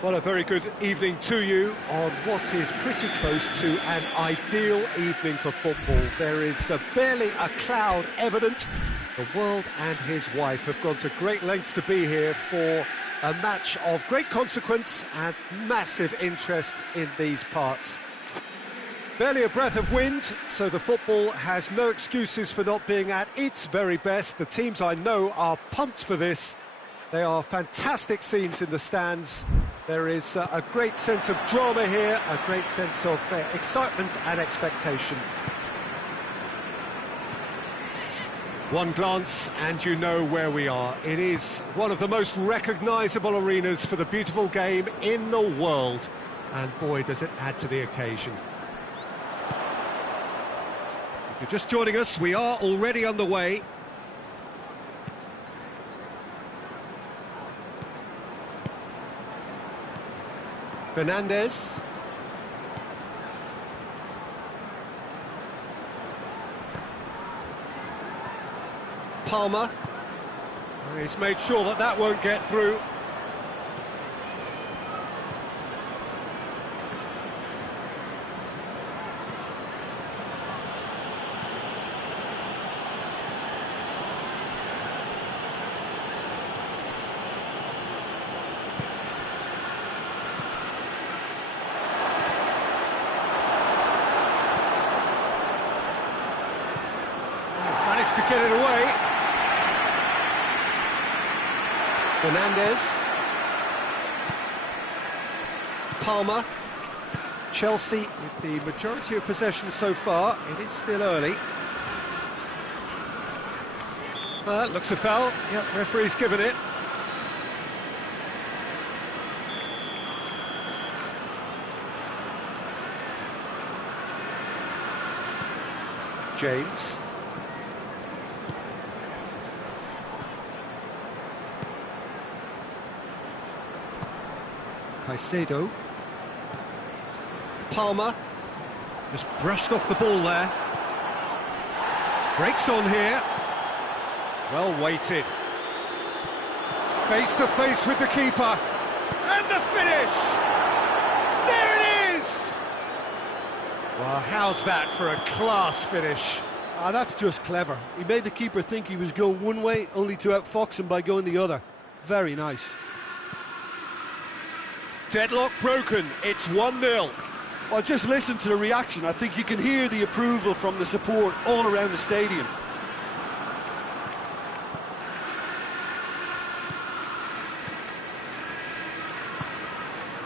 Well, a very good evening to you on what is pretty close to an ideal evening for football. There is barely a cloud evident. The world and his wife have gone to great lengths to be here for a match of great consequence and massive interest in these parts. Barely a breath of wind, so the football has no excuses for not being at its very best. The teams I know are pumped for this. They are fantastic scenes in the stands. There is a great sense of drama here, a great sense of excitement and expectation. One glance and you know where we are. It is one of the most recognisable arenas for the beautiful game in the world. And boy, does it add to the occasion. If you're just joining us, we are already underway. Fernandez. Palmer. He's made sure that that won't get through. To get it away. Fernandez. Palmer. Chelsea with the majority of possession so far. It is still early. Looks a foul. Yep, referee's given it. James. Caicedo. Palmer. Just brushed off the ball there. Breaks on here. Well weighted. Face to face with the keeper. And the finish! There it is! Well, how's that for a class finish? That's just clever. He made the keeper think he was going one way, only to outfox him by going the other. Very nice. Deadlock broken, it's 1-0. Well, just listen to the reaction. I think you can hear the approval from the support all around the stadium.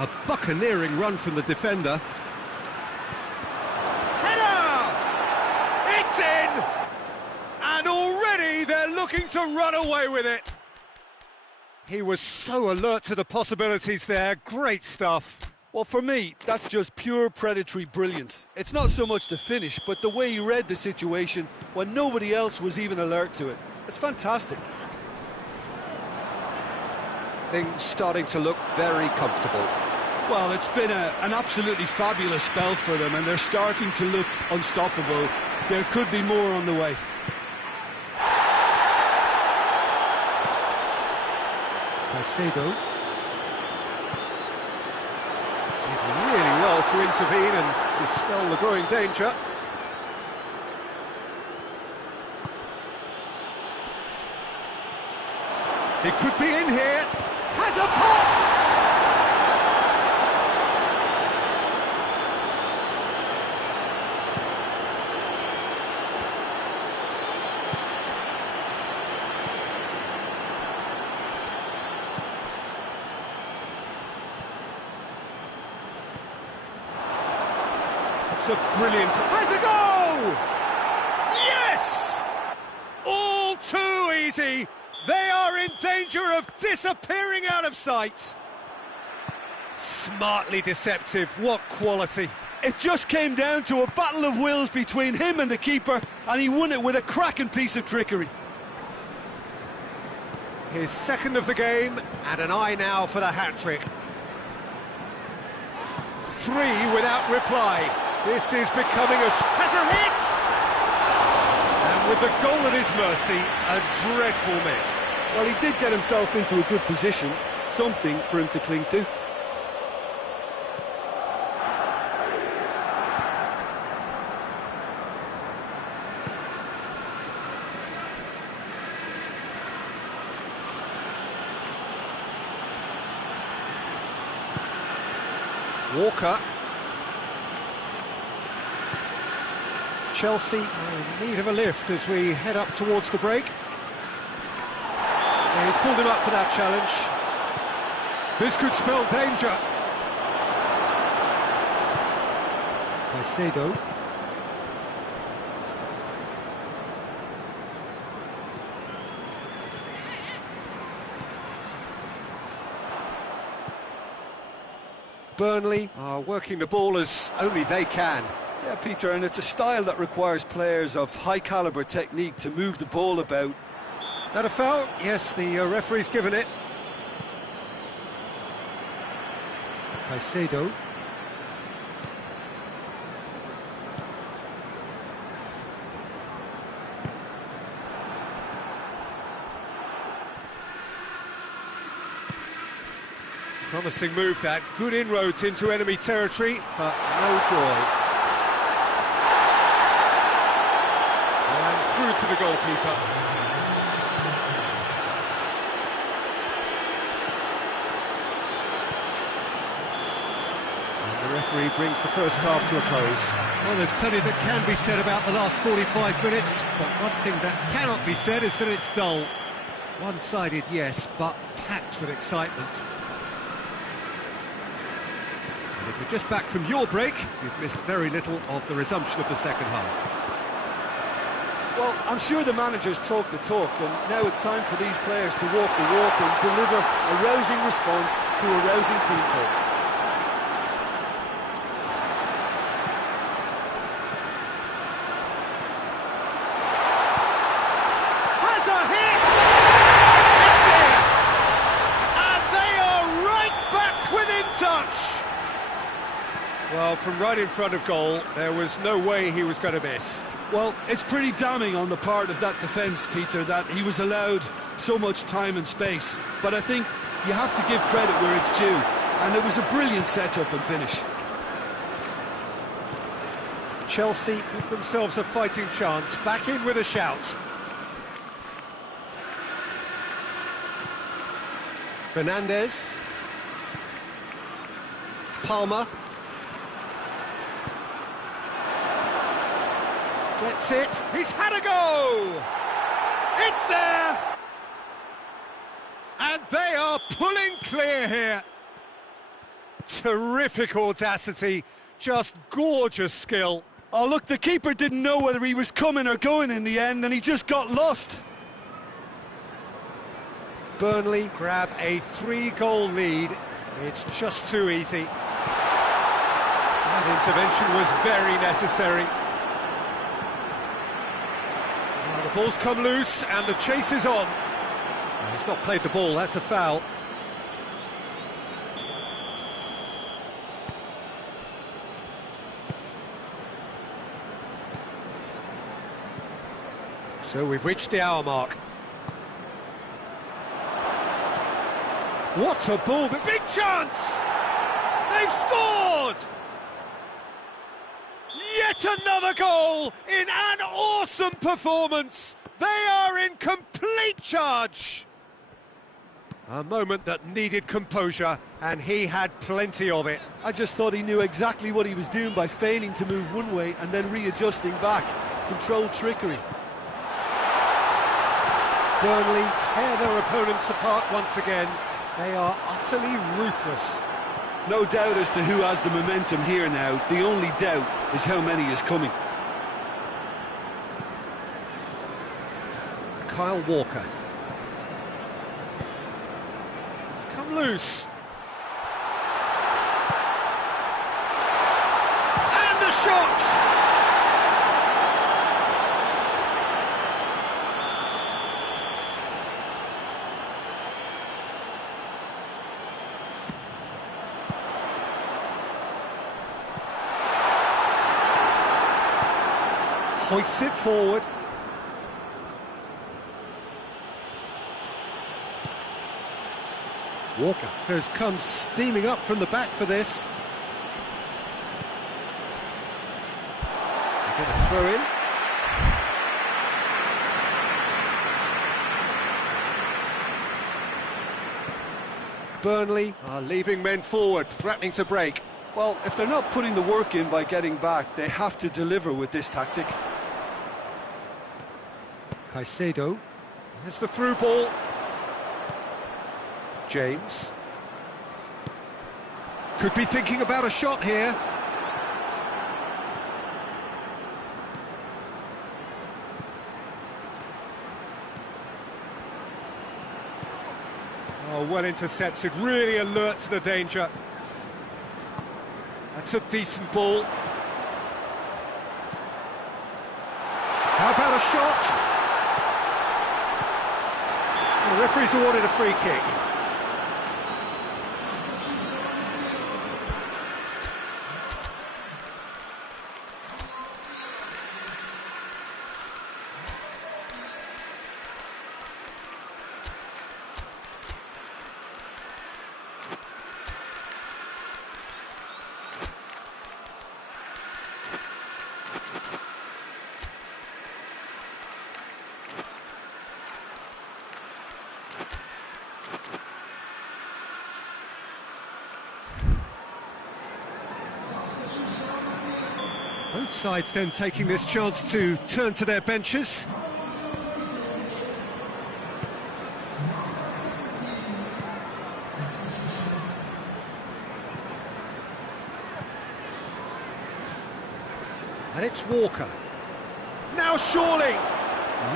A buccaneering run from the defender. Header! It's in! And already they're looking to run away with it. He was so alert to the possibilities there. Great stuff. Well, for me, that's just pure predatory brilliance. It's not so much the finish, but the way he read the situation when nobody else was even alert to it. It's fantastic. Things starting to look very comfortable. Well, it's been an absolutely fabulous spell for them, and they're starting to look unstoppable. There could be more on the way. Caicedo did really well to intervene and dispel the growing danger. He could be in here. Has a pop! It's a brilliant... Has a goal! Yes! All too easy. They are in danger of disappearing out of sight. Smartly deceptive. What quality. It just came down to a battle of wills between him and the keeper, and he won it with a cracking piece of trickery. His second of the game, and an eye now for the hat-trick. 3 without reply. This is becoming has a hit! And with the goal at his mercy, a dreadful miss. Well, he did get himself into a good position, something for him to cling to. Walker. Chelsea in need of a lift as we head up towards the break. Yeah, he's pulled him up for that challenge. This could spell danger. Caicedo. Burnley are working the ball as only they can. Yeah, Peter, and it's a style that requires players of high-caliber technique to move the ball about. That a foul? Yes, the referee's given it. Caicedo. Promising move that, good inroads into enemy territory, but no joy. And through to the goalkeeper. And the referee brings the first half to a close. Well, there's plenty that can be said about the last 45 minutes, but one thing that cannot be said is that it's dull. One-sided, yes, but packed with excitement. If you're just back from your break, you've missed very little of the resumption of the second half. Well, I'm sure the managers talk the talk, and now it's time for these players to walk the walk and deliver a rousing response to a rousing team talk. Has a hit! It's in! And they are right back within touch! Well, from right in front of goal, there was no way he was going to miss. Well, it's pretty damning on the part of that defence, Peter, that he was allowed so much time and space. But I think you have to give credit where it's due, and it was a brilliant setup and finish. Chelsea give themselves a fighting chance, back in with a shout. Fernandez. Palmer. Gets it, he's had a go! It's there! And they are pulling clear here. Terrific audacity, just gorgeous skill. Oh, look, the keeper didn't know whether he was coming or going in the end, and he just got lost. Burnley grab a 3-goal lead. It's just too easy. That intervention was very necessary. The ball's come loose and the chase is on. He's not played the ball, that's a foul. So we've reached the hour mark. What a ball, the big chance! They've scored! Yet another goal in an awesome performance. They are in complete charge. A moment that needed composure, and he had plenty of it. I just thought he knew exactly what he was doing by feigning to move one way and then readjusting back. Controlled trickery. Burnley tear their opponents apart once again. They are utterly ruthless. No doubt as to who has the momentum here now. The only doubt is how many is coming. Kyle Walker. It's come loose. And the shot! Hoists it forward. Walker has come steaming up from the back for this. They're going to throw in. Burnley are leaving men forward, threatening to break. Well, if they're not putting the work in by getting back, they have to deliver with this tactic. Caicedo. Here's the through ball. James. Could be thinking about a shot here. Oh, well intercepted, really alert to the danger. That's a decent ball. How about a shot? The referee's awarded a free kick. Both sides then taking this chance to turn to their benches. And it's Walker. Now surely!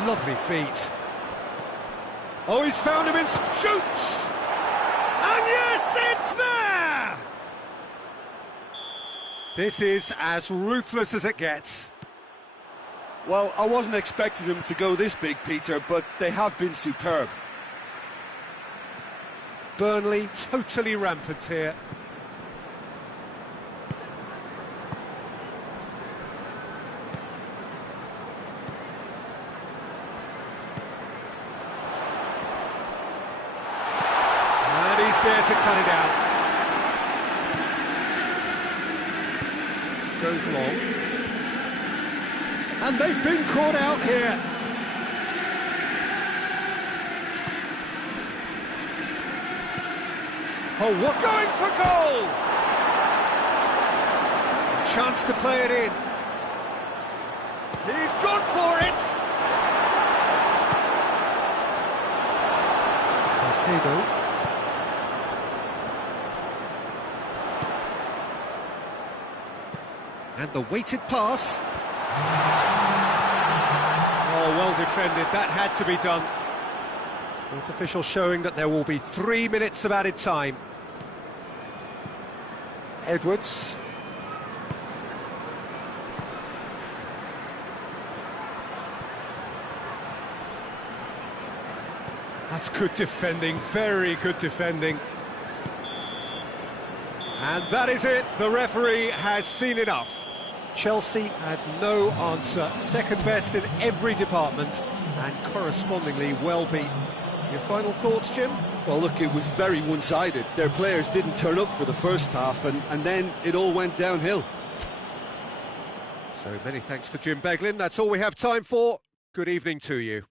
Lovely feet. Oh, he's found him in... Shoots! And yes, it's there! This is as ruthless as it gets. Well, I wasn't expecting them to go this big, Peter, but they have been superb. Burnley totally rampant here. And he's there to cut it out. Goes long. And they've been caught out here. Oh, what going for goal! A chance to play it in. He's gone for it! Caicedo. And the weighted pass. Oh, well defended. That had to be done. Fourth official showing that there will be 3 minutes of added time. Edwards. That's good defending, very good defending. And that is it, the referee has seen enough. Chelsea had no answer, second best in every department, and correspondingly well beaten. Your final thoughts, Jim? Well, look, it was very one-sided. Their players didn't turn up for the first half, and then it all went downhill. So many thanks to Jim Beglin. That's all we have time for. Good evening to you.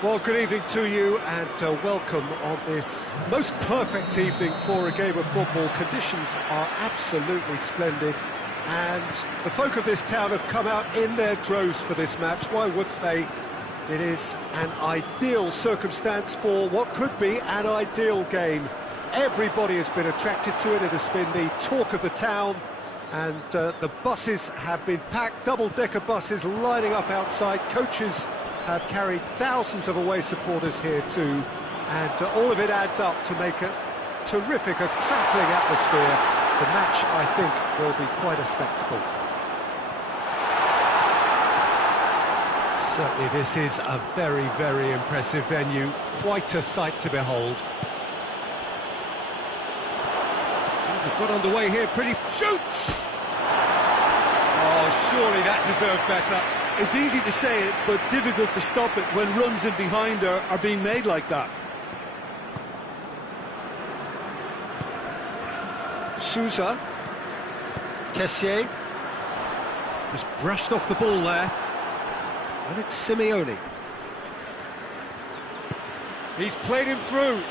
Well, good evening to you and welcome on this most perfect evening for a game of football. Conditions are absolutely splendid and the folk of this town have come out in their droves for this match. Why wouldn't they? It is an ideal circumstance for what could be an ideal game. Everybody has been attracted to it. It has been the talk of the town, and the buses have been packed, double-decker buses lining up outside. Coaches have carried thousands of away supporters here too, and all of it adds up to make a terrific, a crackling atmosphere. The match, I think, will be quite a spectacle. Certainly this is a very, very impressive venue, quite a sight to behold. They've got underway here, pretty... Shoots! Oh, surely that deserved better. It's easy to say it, but difficult to stop it when runs in behind are being made like that. Sousa. Kessié. Just brushed off the ball there. And it's Simeone. He's played him through.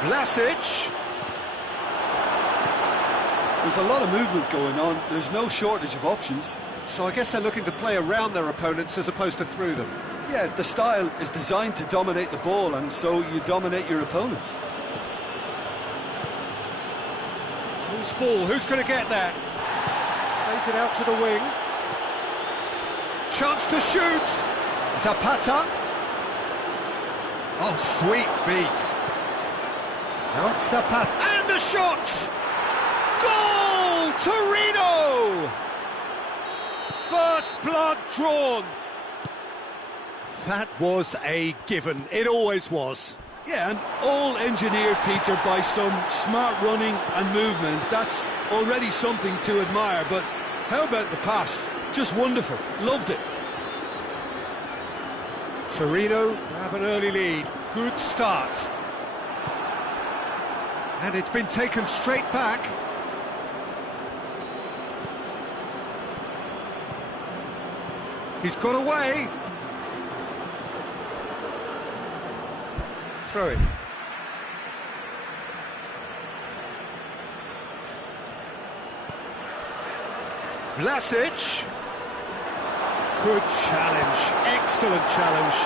Vlasic. There's a lot of movement going on. There's no shortage of options. So I guess they're looking to play around their opponents as opposed to through them. Yeah, the style is designed to dominate the ball, and so you dominate your opponents. Loose ball, who's going to get that? Plays it out to the wing. Chance to shoot! Zapata. Oh, sweet feet. Now it's Zapata, and a shot! Goal! Torino! First blood drawn. That was a given. It always was. Yeah, and all engineered, Peter, by some smart running and movement. That's already something to admire, but how about the pass? Just wonderful. Loved it. Torino have an early lead. Good start. And it's been taken straight back. He's got away. Throw it. Vlasic. Good challenge. Excellent challenge.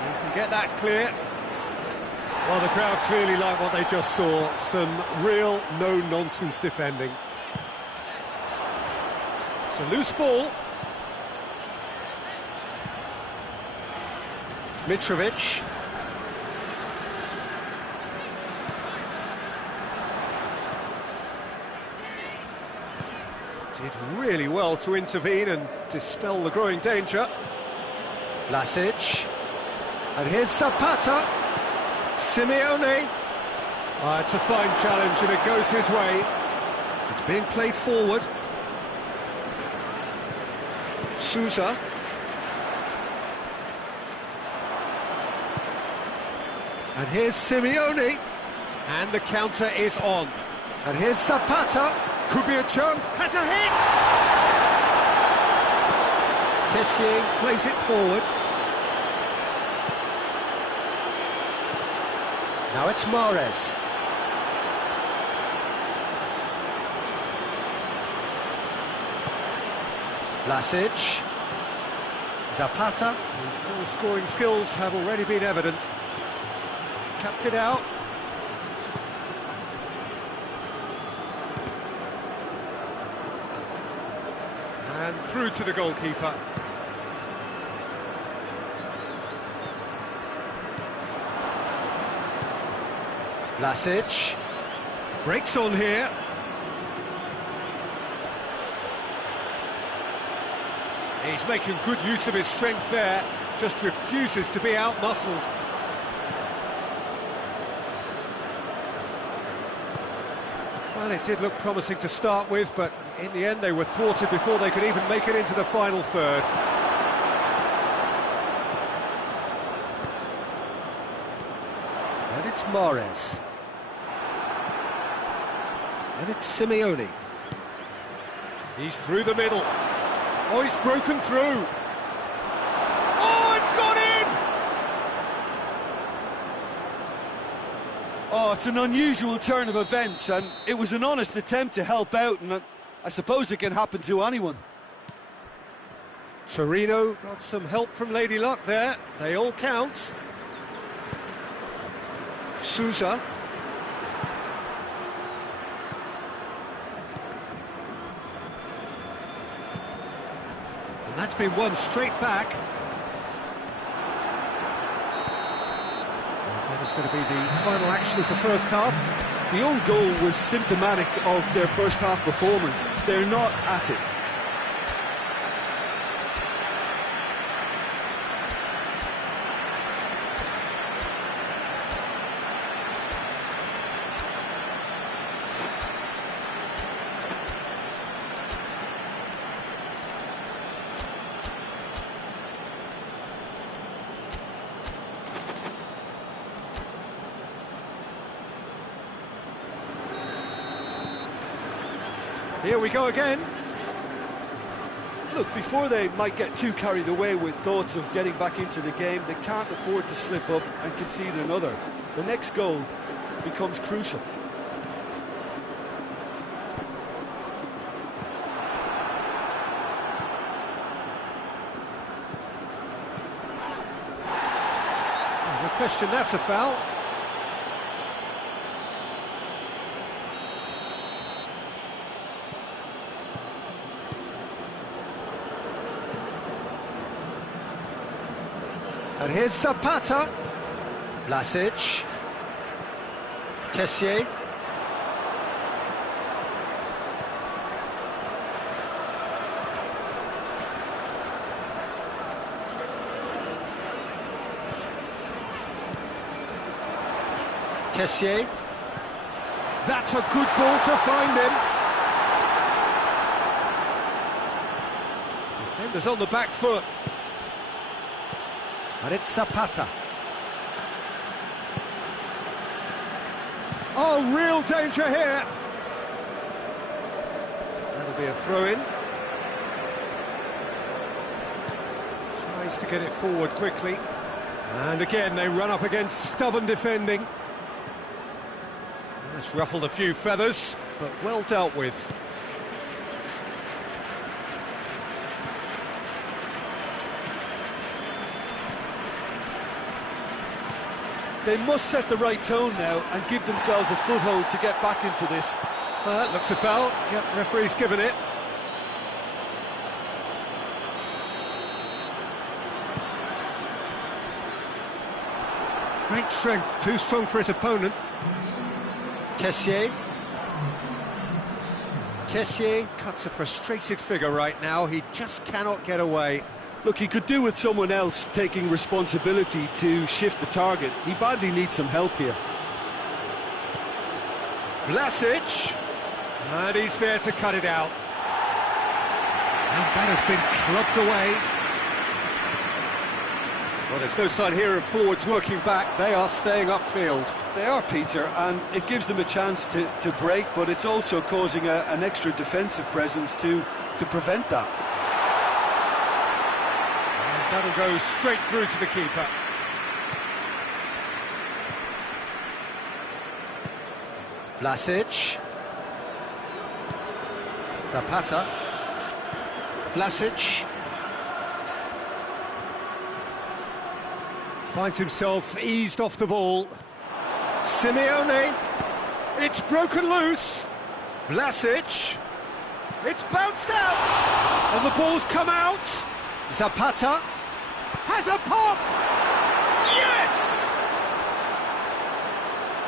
You can get that clear. Well, the crowd clearly like what they just saw. Some real no-nonsense defending. It's a loose ball. Mitrovic. Did really well to intervene and dispel the growing danger. Vlasic. And here's Zapata. Simeone. Oh, it's a fine challenge and it goes his way. It's being played forward. Sousa. And here's Simeone. And the counter is on. And here's Zapata. Could be a chance. Has a hit! Kessié plays it forward. Now it's Mahrez. Vlasic. Zapata. His goal-scoring skills have already been evident. Cuts it out. And through to the goalkeeper. Vlasic. Breaks on here. He's making good use of his strength there. Just refuses to be out-muscled. Well, it did look promising to start with, but in the end they were thwarted before they could even make it into the final third. And it's Mahrez. And it's Simeone. He's through the middle. Oh, he's broken through. Oh, it's an unusual turn of events, and it was an honest attempt to help out, and I suppose it can happen to anyone. Torino got some help from Lady Luck there. They all count. Sousa. And that's been won straight back. And that is going to be the final action of the first half. The own goal was symptomatic of their first half performance. They're not at it. Here we go again. Look, before they might get too carried away with thoughts of getting back into the game, they can't afford to slip up and concede another. The next goal becomes crucial. No question, that's a foul. And here's Zapata. Vlasic. Kessié. Kessié. That's a good ball to find him. Defenders on the back foot. And it's Zapata. Oh, real danger here. That'll be a throw-in. Tries to get it forward quickly. And again, they run up against stubborn defending. That's ruffled a few feathers, but well dealt with. They must set the right tone now and give themselves a foothold to get back into this. That looks a foul. Yep, referee's given it. Great strength, too strong for his opponent. Kessié. Kessié cuts a frustrated figure right now. He just cannot get away. Look, he could do with someone else taking responsibility to shift the target. He badly needs some help here. Vlasic. And he's there to cut it out. And that has been clubbed away. Well, there's no sign here of forwards working back. They are staying upfield. They are, Peter, and it gives them a chance to break, but it's also causing an extra defensive presence to prevent that. That'll go straight through to the keeper. Vlasic. Zapata. Vlasic. Finds himself eased off the ball. Simeone. It's broken loose. Vlasic. It's bounced out. And the ball's come out. Zapata. Has a pop! Yes!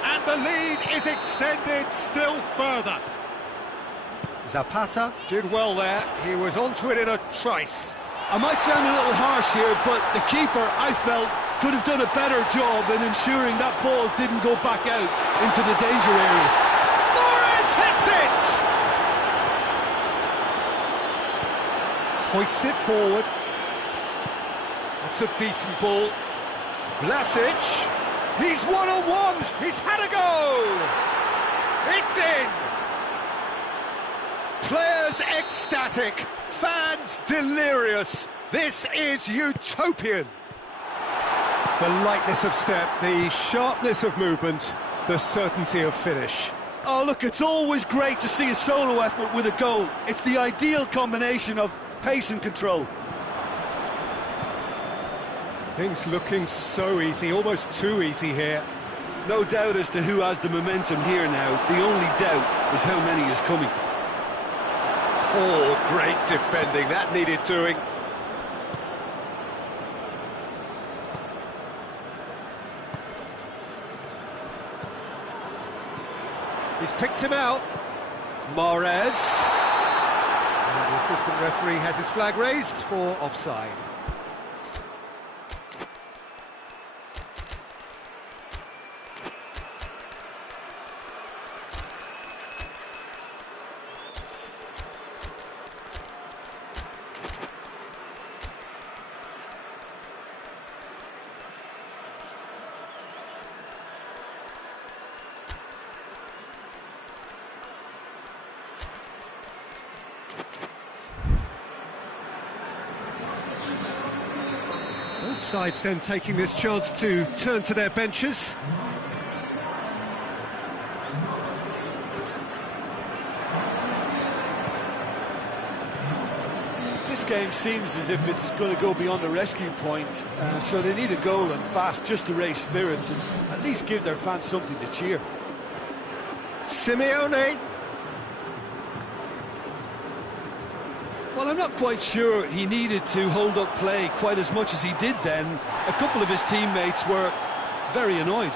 And the lead is extended still further. Zapata did well there. He was onto it in a trice. I might sound a little harsh here, but the keeper, I felt, could have done a better job in ensuring that ball didn't go back out into the danger area. Morris hits it! Hoists it forward. That's a decent ball. Vlasic, he's one-on-one, he's had a go! It's in! Players ecstatic, fans delirious. This is utopian. The lightness of step, the sharpness of movement, the certainty of finish. Oh, look, it's always great to see a solo effort with a goal. It's the ideal combination of pace and control. Things looking so easy, almost too easy here. No doubt as to who has the momentum here now. The only doubt is how many is coming. Oh, great defending, that needed doing. He's picked him out. Mahrez. And the assistant referee has his flag raised for offside. Both sides then taking this chance to turn to their benches. This game seems as if it's going to go beyond the rescue point, so they need a goal and fast just to raise spirits and at least give their fans something to cheer. Simeone. Well, I'm not quite sure he needed to hold up play quite as much as he did then. A couple of his teammates were very annoyed.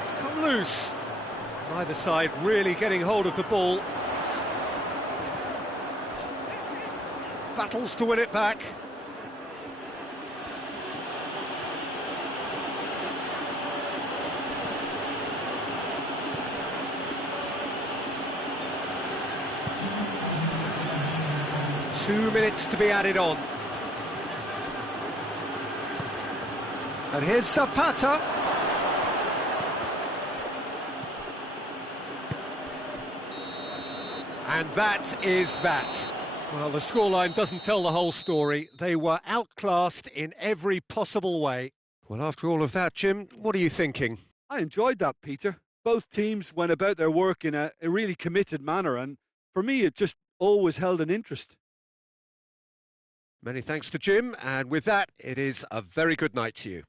It's come loose. Neither side really getting hold of the ball. Battles to win it back. Two minutes to be added on. And here's Zapata. And that is that. Well, the scoreline doesn't tell the whole story. They were outclassed in every possible way. Well, after all of that, Jim, what are you thinking? I enjoyed that, Peter. Both teams went about their work in a really committed manner, and for me, it just always held an interest. Many thanks to Jim, and with that, it is a very good night to you.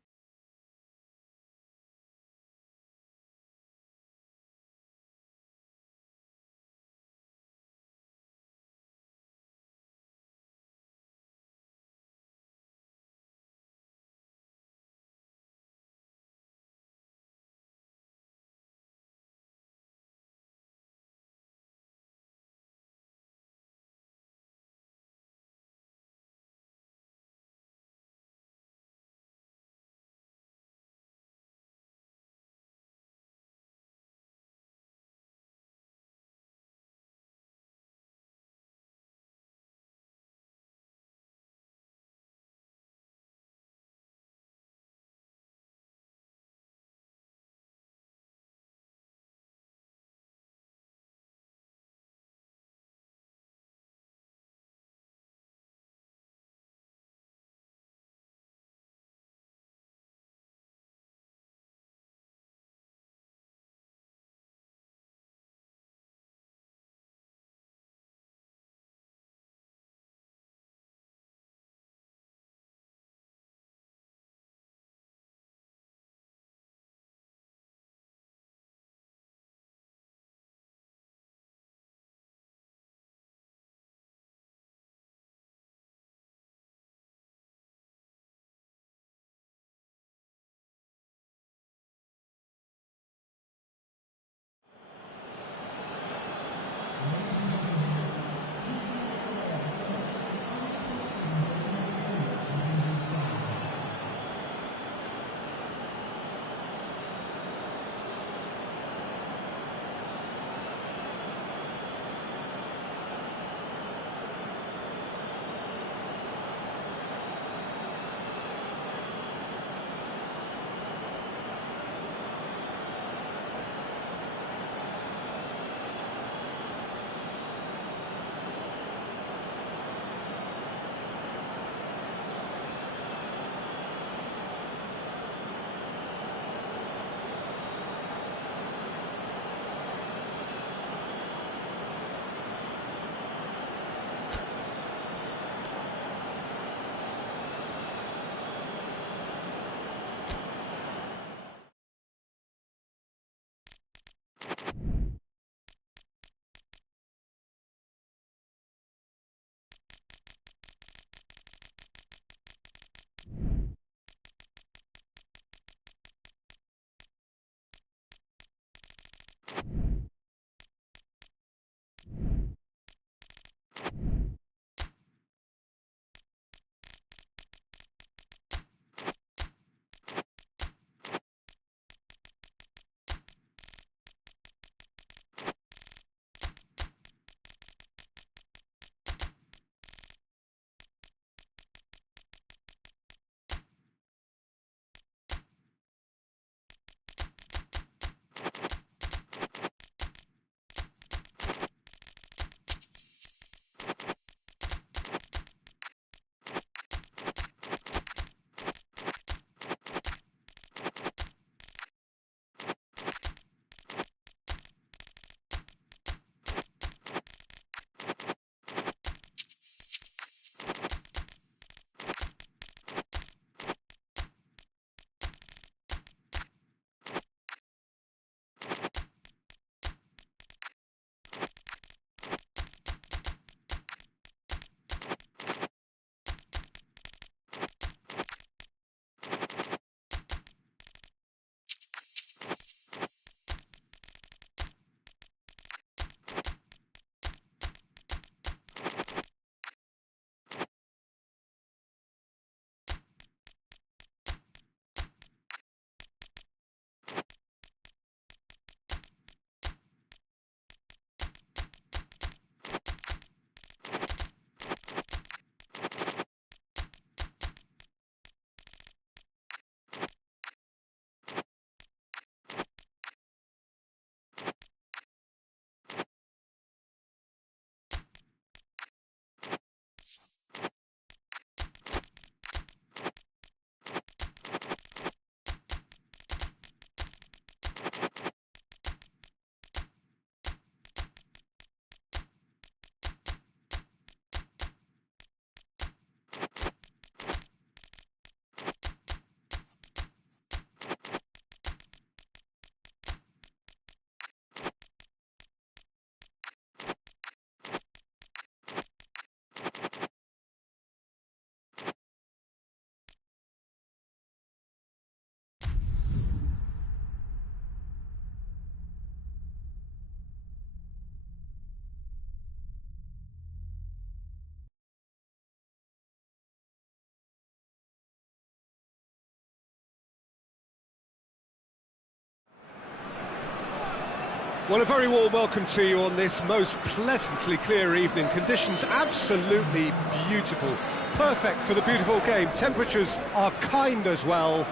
Well, a very warm welcome to you on this most pleasantly clear evening. Conditions absolutely beautiful. Perfect for the beautiful game. Temperatures are kind as well.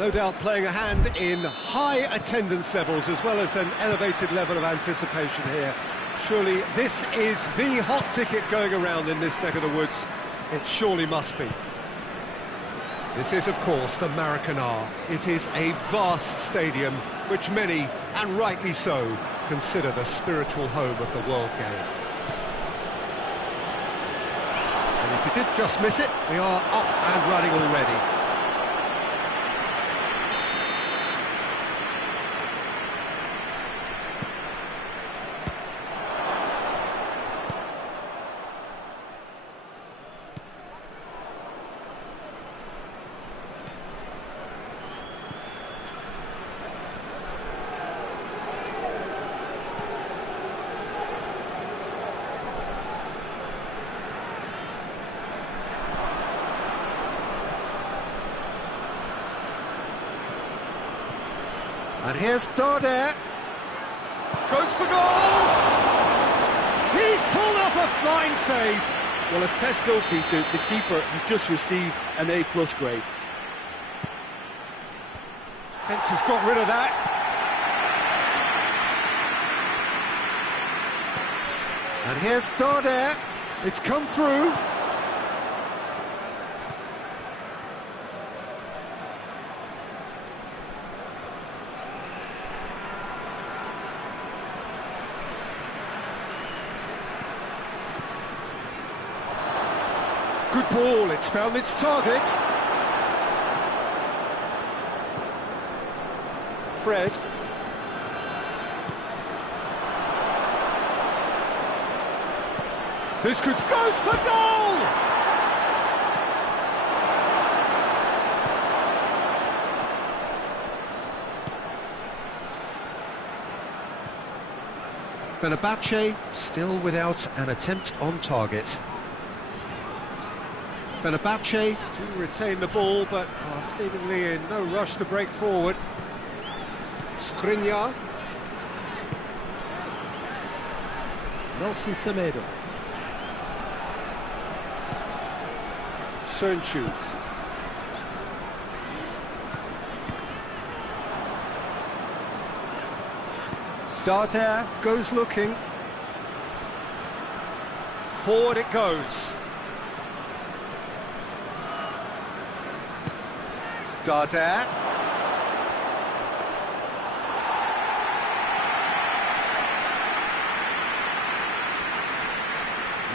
No doubt playing a hand in high attendance levels as well as an elevated level of anticipation here. Surely this is the hot ticket going around in this neck of the woods. It surely must be. This is, of course, the Maracanã. It is a vast stadium, which many, and rightly so, consider the spiritual home of the world game. And if you did just miss it, we are up and running already. And here's Darder. Goes for goal! He's pulled off a fine save. Well, as tests go, Peter, the keeper has just received an A+ grade. Defence has got rid of that. And here's Darder. It's come through. Good ball, it's found its target. Fred. This could goes for goal! Fenerbahce still without an attempt on target. Fenerbahce do retain the ball, but are seemingly in no rush to break forward. Skriniar. Nelson Semedo. Sönchu. Darder goes looking. Forward it goes. Darder.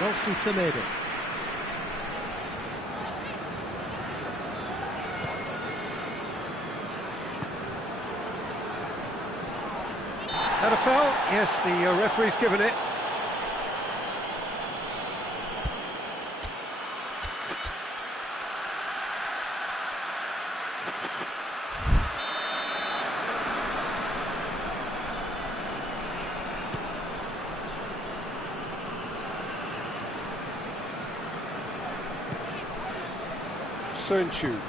Nelson Semedo. Had a foul? Yes, the referee's given it. Sönchu.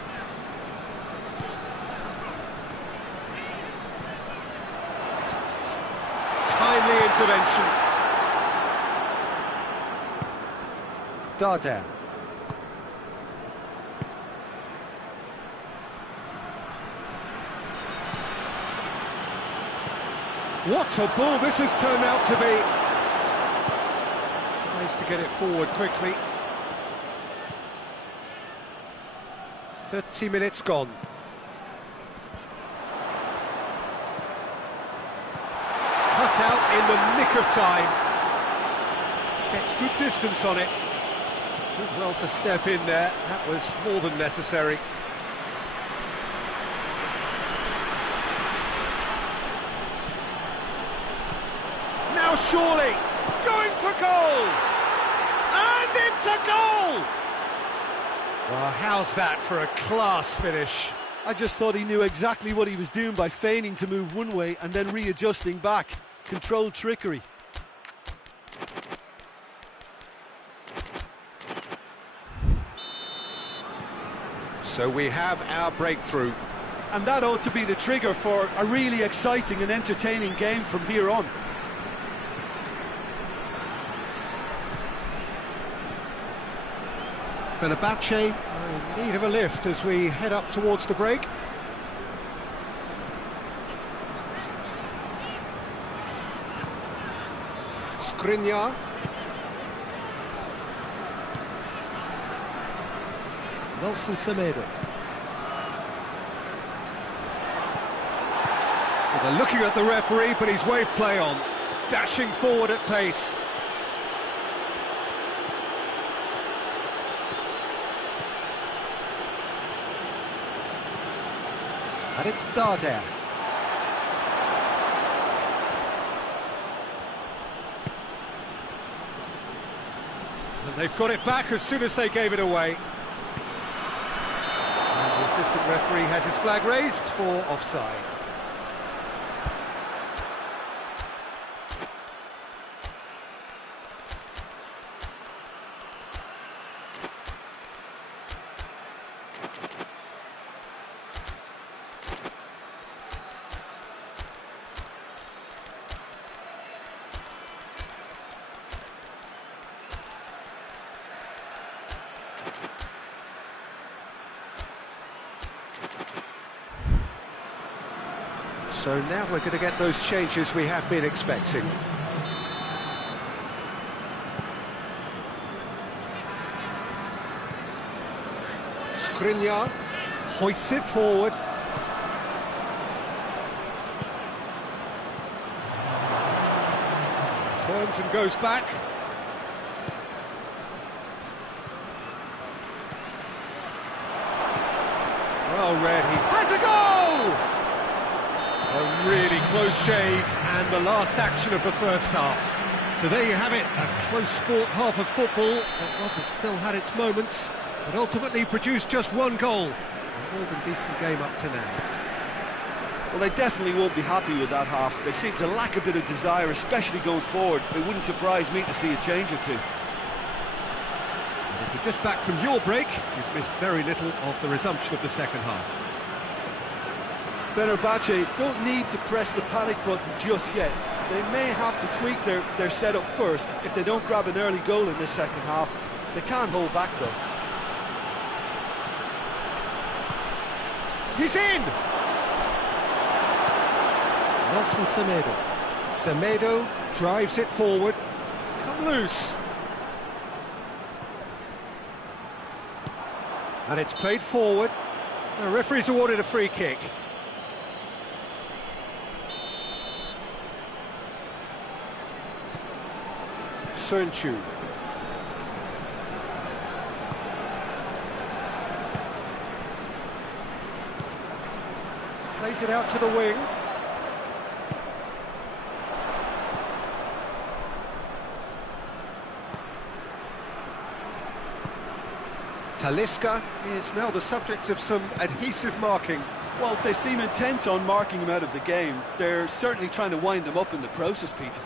Timely intervention. Darder. What a ball this has turned out to be. Tries to get it forward quickly. 30 minutes gone. Cut out in the nick of time. Gets good distance on it. Did well to step in there. That was more than necessary. Now surely going for goal. And it's a goal! Well, how's that for a class finish? I just thought he knew exactly what he was doing by feigning to move one way and then readjusting back. Controlled trickery. So we have our breakthrough. And that ought to be the trigger for a really exciting and entertaining game from here on. Fenerbahce in need of a lift as we head up towards the break. Skriniar. Nelson Semedo. Well, they're looking at the referee, but he's waved play on. Dashing forward at pace. And it's Darder. And they've got it back as soon as they gave it away. And the assistant referee has his flag raised for offside. So now we're going to get those changes we have been expecting. Skriniar hoists it forward. Turns and goes back. Well read, he has a goal! A really close shave, and the last action of the first half. So there you have it, a close-fought half of football, but one that still had its moments, but ultimately produced just one goal. A more than decent game up to now. Well, they definitely won't be happy with that half. They seem to lack a bit of desire, especially going forward. It wouldn't surprise me to see a change or two. And if you're just back from your break, you've missed very little of the resumption of the second half. Fenerbahce don't need to press the panic button just yet. They may have to tweak their setup first if they don't grab an early goal in this second half. They can't hold back though. He's in! Nelson Semedo. Semedo drives it forward. It's come loose. And it's played forward. The referee's awarded a free kick. Sönchu. Plays it out to the wing. Talisca is now the subject of some adhesive marking. Well, they seem intent on marking him out of the game. They're certainly trying to wind him up in the process, Peter.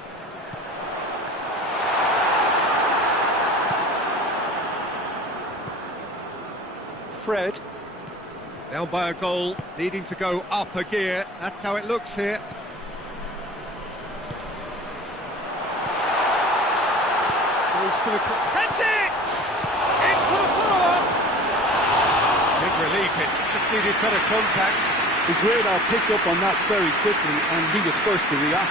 Fred, down by a goal, needing to go up a gear. That's how it looks here. Goes to the... Heads it! In for the follow-up! Big relief, it just needed better contact. His radar picked up on that very quickly, and he was first to react.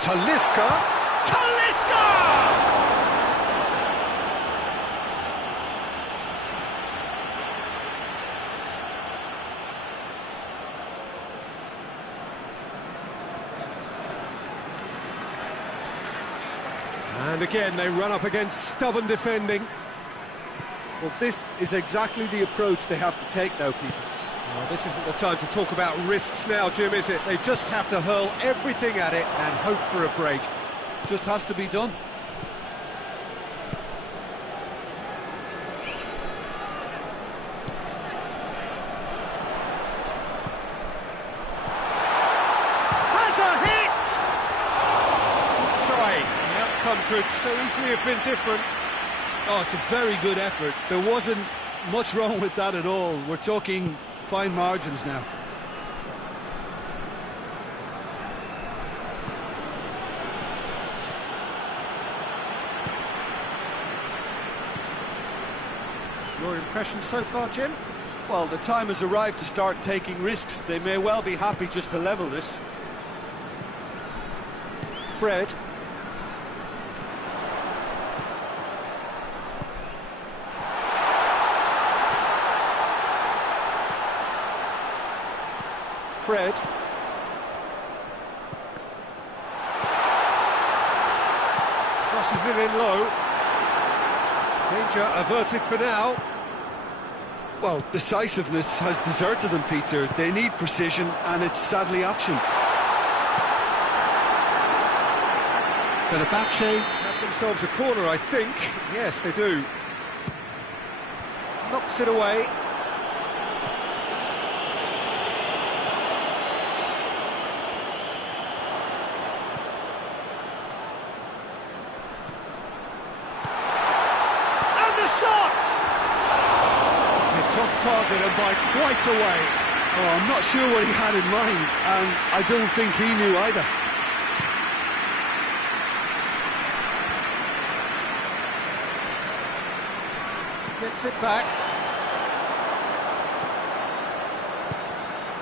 Talisca! Talisca! And again, they run up against stubborn defending. Well, this is exactly the approach they have to take now, Peter. Well, this isn't the time to talk about risks now, Jim, is it? They just have to hurl everything at it and hope for a break. Just has to be done. Has a hit! Good try. The outcome could so easily have been different. Oh, it's a very good effort. There wasn't much wrong with that at all. We're talking fine margins now. Your impression so far, Jim? Well, the time has arrived to start taking risks. They may well be happy just to level this. Fred. Fred. Crosses it in low. Danger averted for now. Well, decisiveness has deserted them, Peter. They need precision, and it's sadly absent. Fenerbahce have themselves a corner, I think. Yes, they do. Knocks it away. And the shot! It's off target and by quite a way. Oh, I'm not sure what he had in mind, and I don't think he knew either. Gets it back.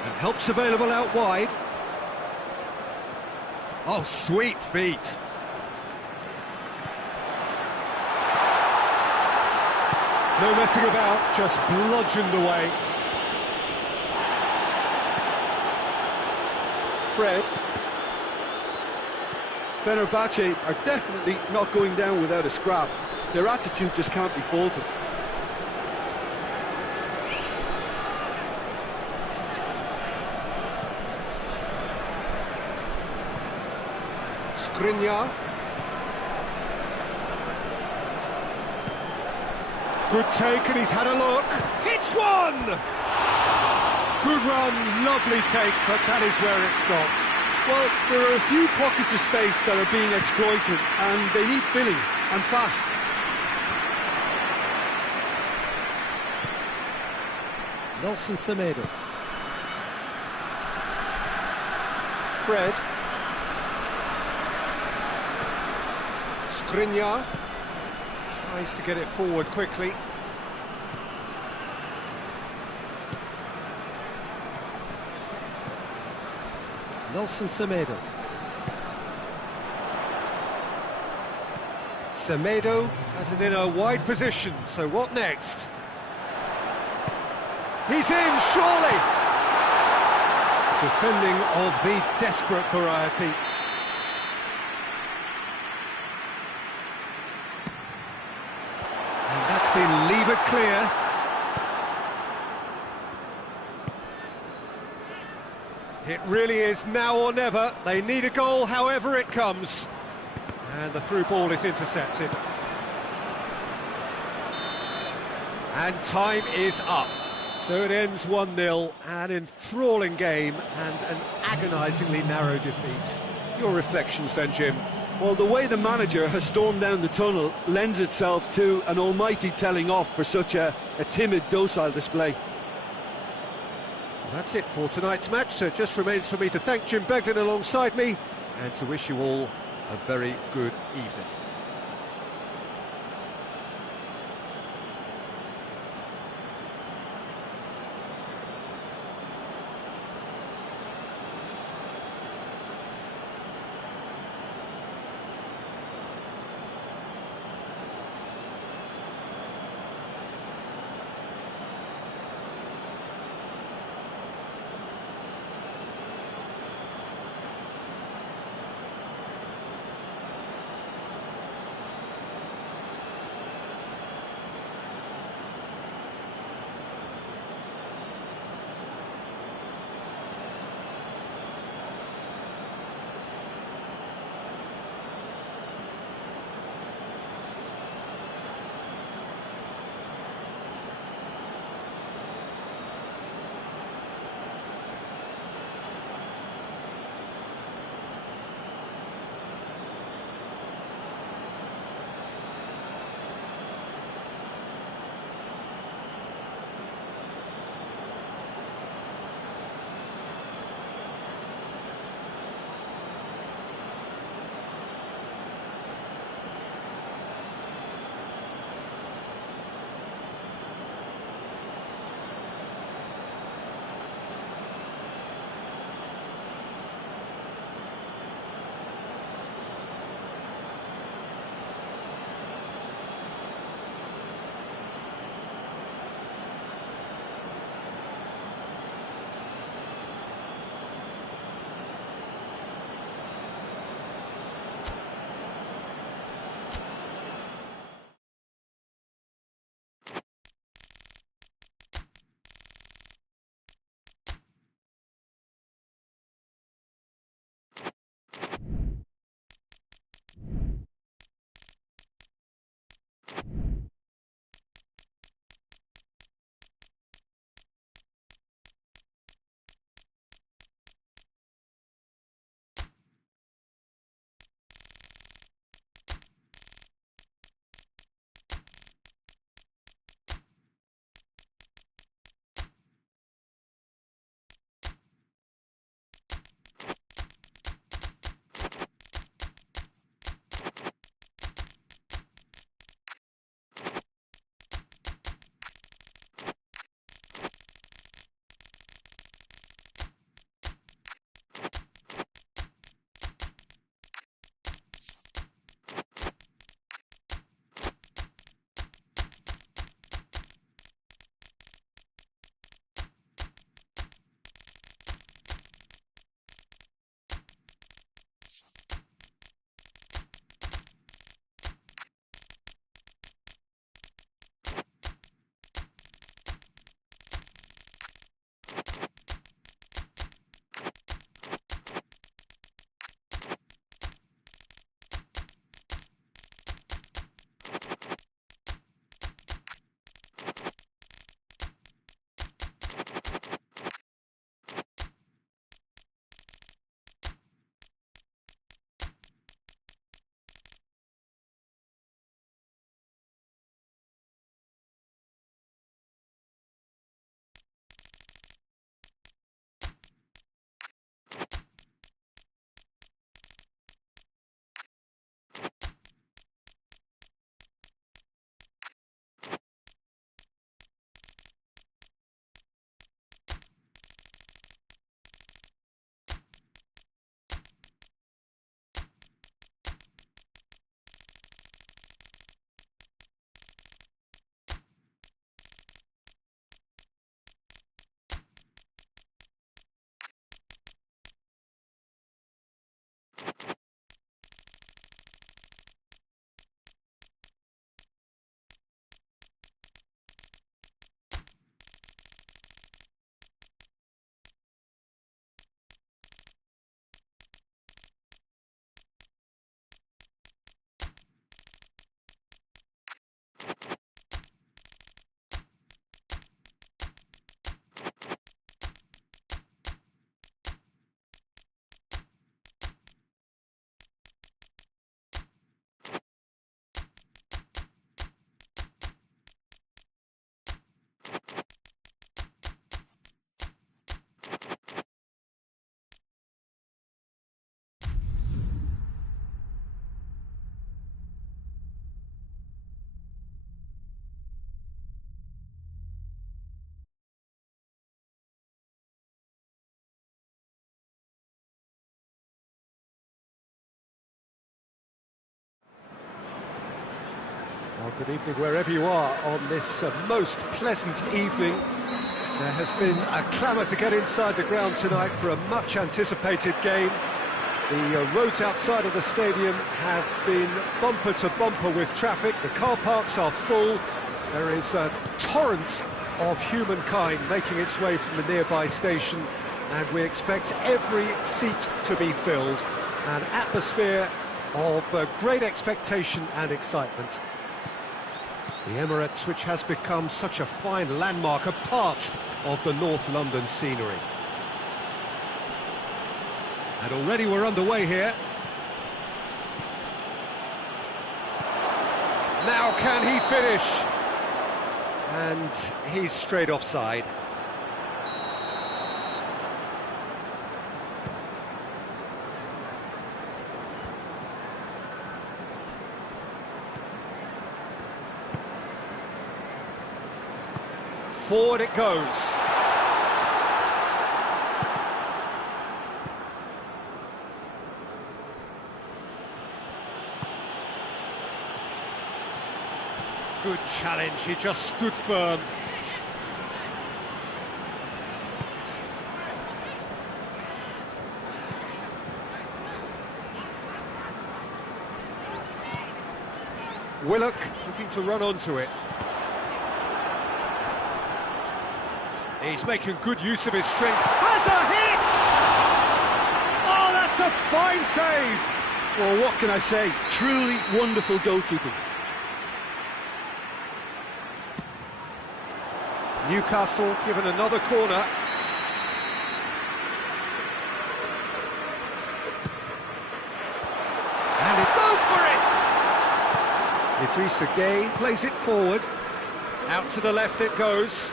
And help's available out wide. Oh, sweet feet. No messing about, just bludgeoned away. Fred. Fenerbahce are definitely not going down without a scrap. Their attitude just can't be faulted. Skriniar. Good take, and he's had a look. Hits one! Good run, lovely take, but that is where it stopped. Well, there are a few pockets of space that are being exploited, and they need filling, and fast. Nelson Semedo. Fred. Skriniar. Tries to get it forward quickly. Nelson Semedo. Semedo has it in a wide position, so what next? He's in, surely! Defending of the desperate variety. And that's been levered clear. It really is now or never. They need a goal, however it comes. And the through ball is intercepted. And time is up. So it ends 1-0, an enthralling game and an agonisingly narrow defeat. Your reflections then, Jim? Well, the way the manager has stormed down the tunnel lends itself to an almighty telling off for such a timid, docile display. Well, that's it for tonight's match, so it just remains for me to thank Jim Beglin alongside me and to wish you all a very good evening. Well, good evening wherever you are on this most pleasant evening. There has been a clamour to get inside the ground tonight for a much-anticipated game. The roads outside of the stadium have been bumper to bumper with traffic. The car parks are full. There is a torrent of humankind making its way from the nearby station, and we expect every seat to be filled. An atmosphere of great expectation and excitement. The Emirates, which has become such a fine landmark, a part of the North London scenery. And already we're underway here. Now can he finish? And he's straight offside. Forward it goes. Good challenge, he just stood firm. Willock looking to run onto it. He's making good use of his strength. Has a hit! Oh, that's a fine save! Well, what can I say? Truly wonderful goalkeeping. Newcastle given another corner. And it goes for it! Idrissa Gueye plays it forward. Out to the left it goes.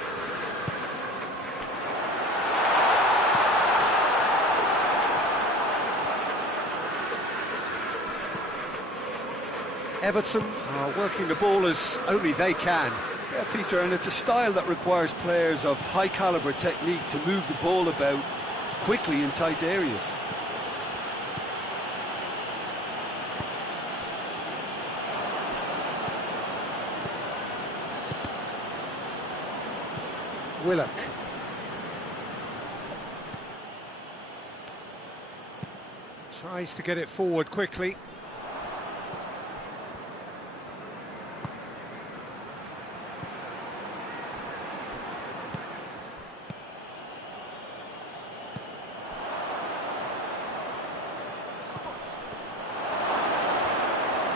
Everton are working the ball as only they can. Yeah, Peter, and it's a style that requires players of high-caliber technique to move the ball about quickly in tight areas. Willock. Tries to get it forward quickly.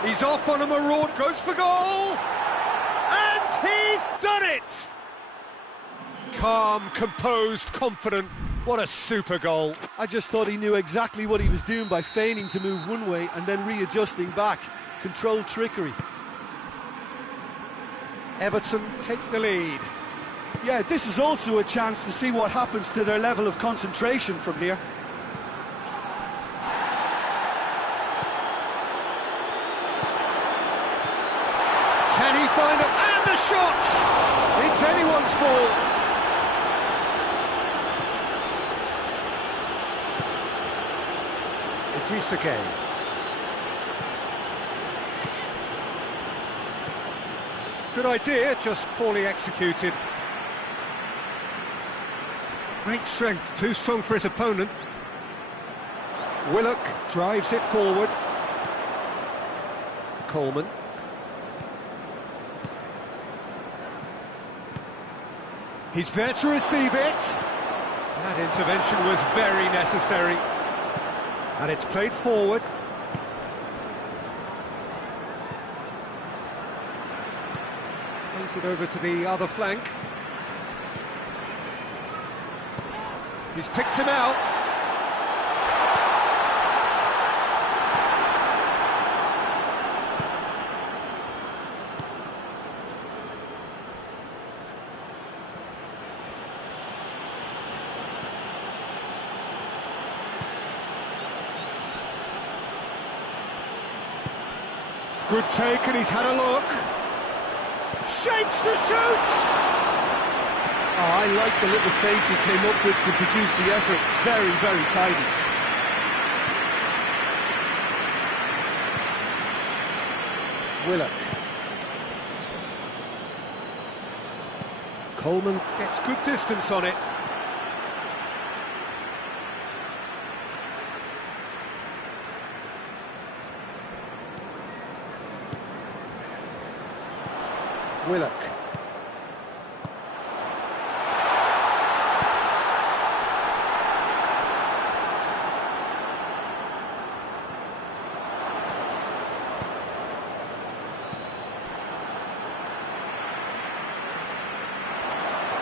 He's off on a maraud, goes for goal! And he's done it! Calm, composed, confident. What a super goal. I just thought he knew exactly what he was doing by feigning to move one way and then readjusting back. Controlled trickery. Everton take the lead. Yeah, this is also a chance to see what happens to their level of concentration from here. Can he find it? And the shot! It's anyone's ball. Idrissa Gueye. Good idea, just poorly executed. Great strength, too strong for his opponent. Willock drives it forward. Coleman. He's there to receive it. That intervention was very necessary. And it's played forward. Plays it over to the other flank. He's picked him out. Good take, and he's had a look. Shapes to shoot! Oh, I like the little feint he came up with to produce the effort. Very, very tidy. Willock. Coleman gets good distance on it. Willock.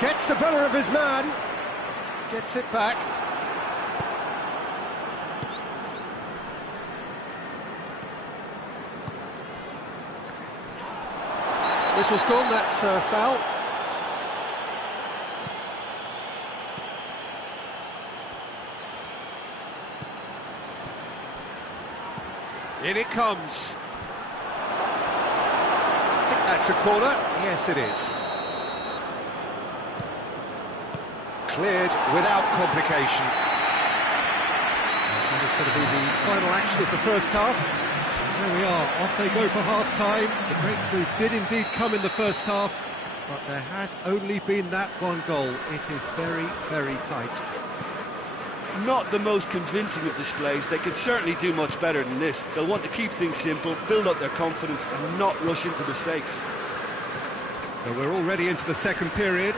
Gets the better of his man. Gets it back. Whistle's gone, that's a foul. In it comes. I think that's a corner. Yes, it is. Cleared without complication. And it's going to be the final action of the first half. There we are, off they go for half-time. The breakthrough did indeed come in the first half, but there has only been that one goal. It is very, very tight. Not the most convincing of displays. They could certainly do much better than this. They'll want to keep things simple, build up their confidence and not rush into mistakes. So we're already into the second period.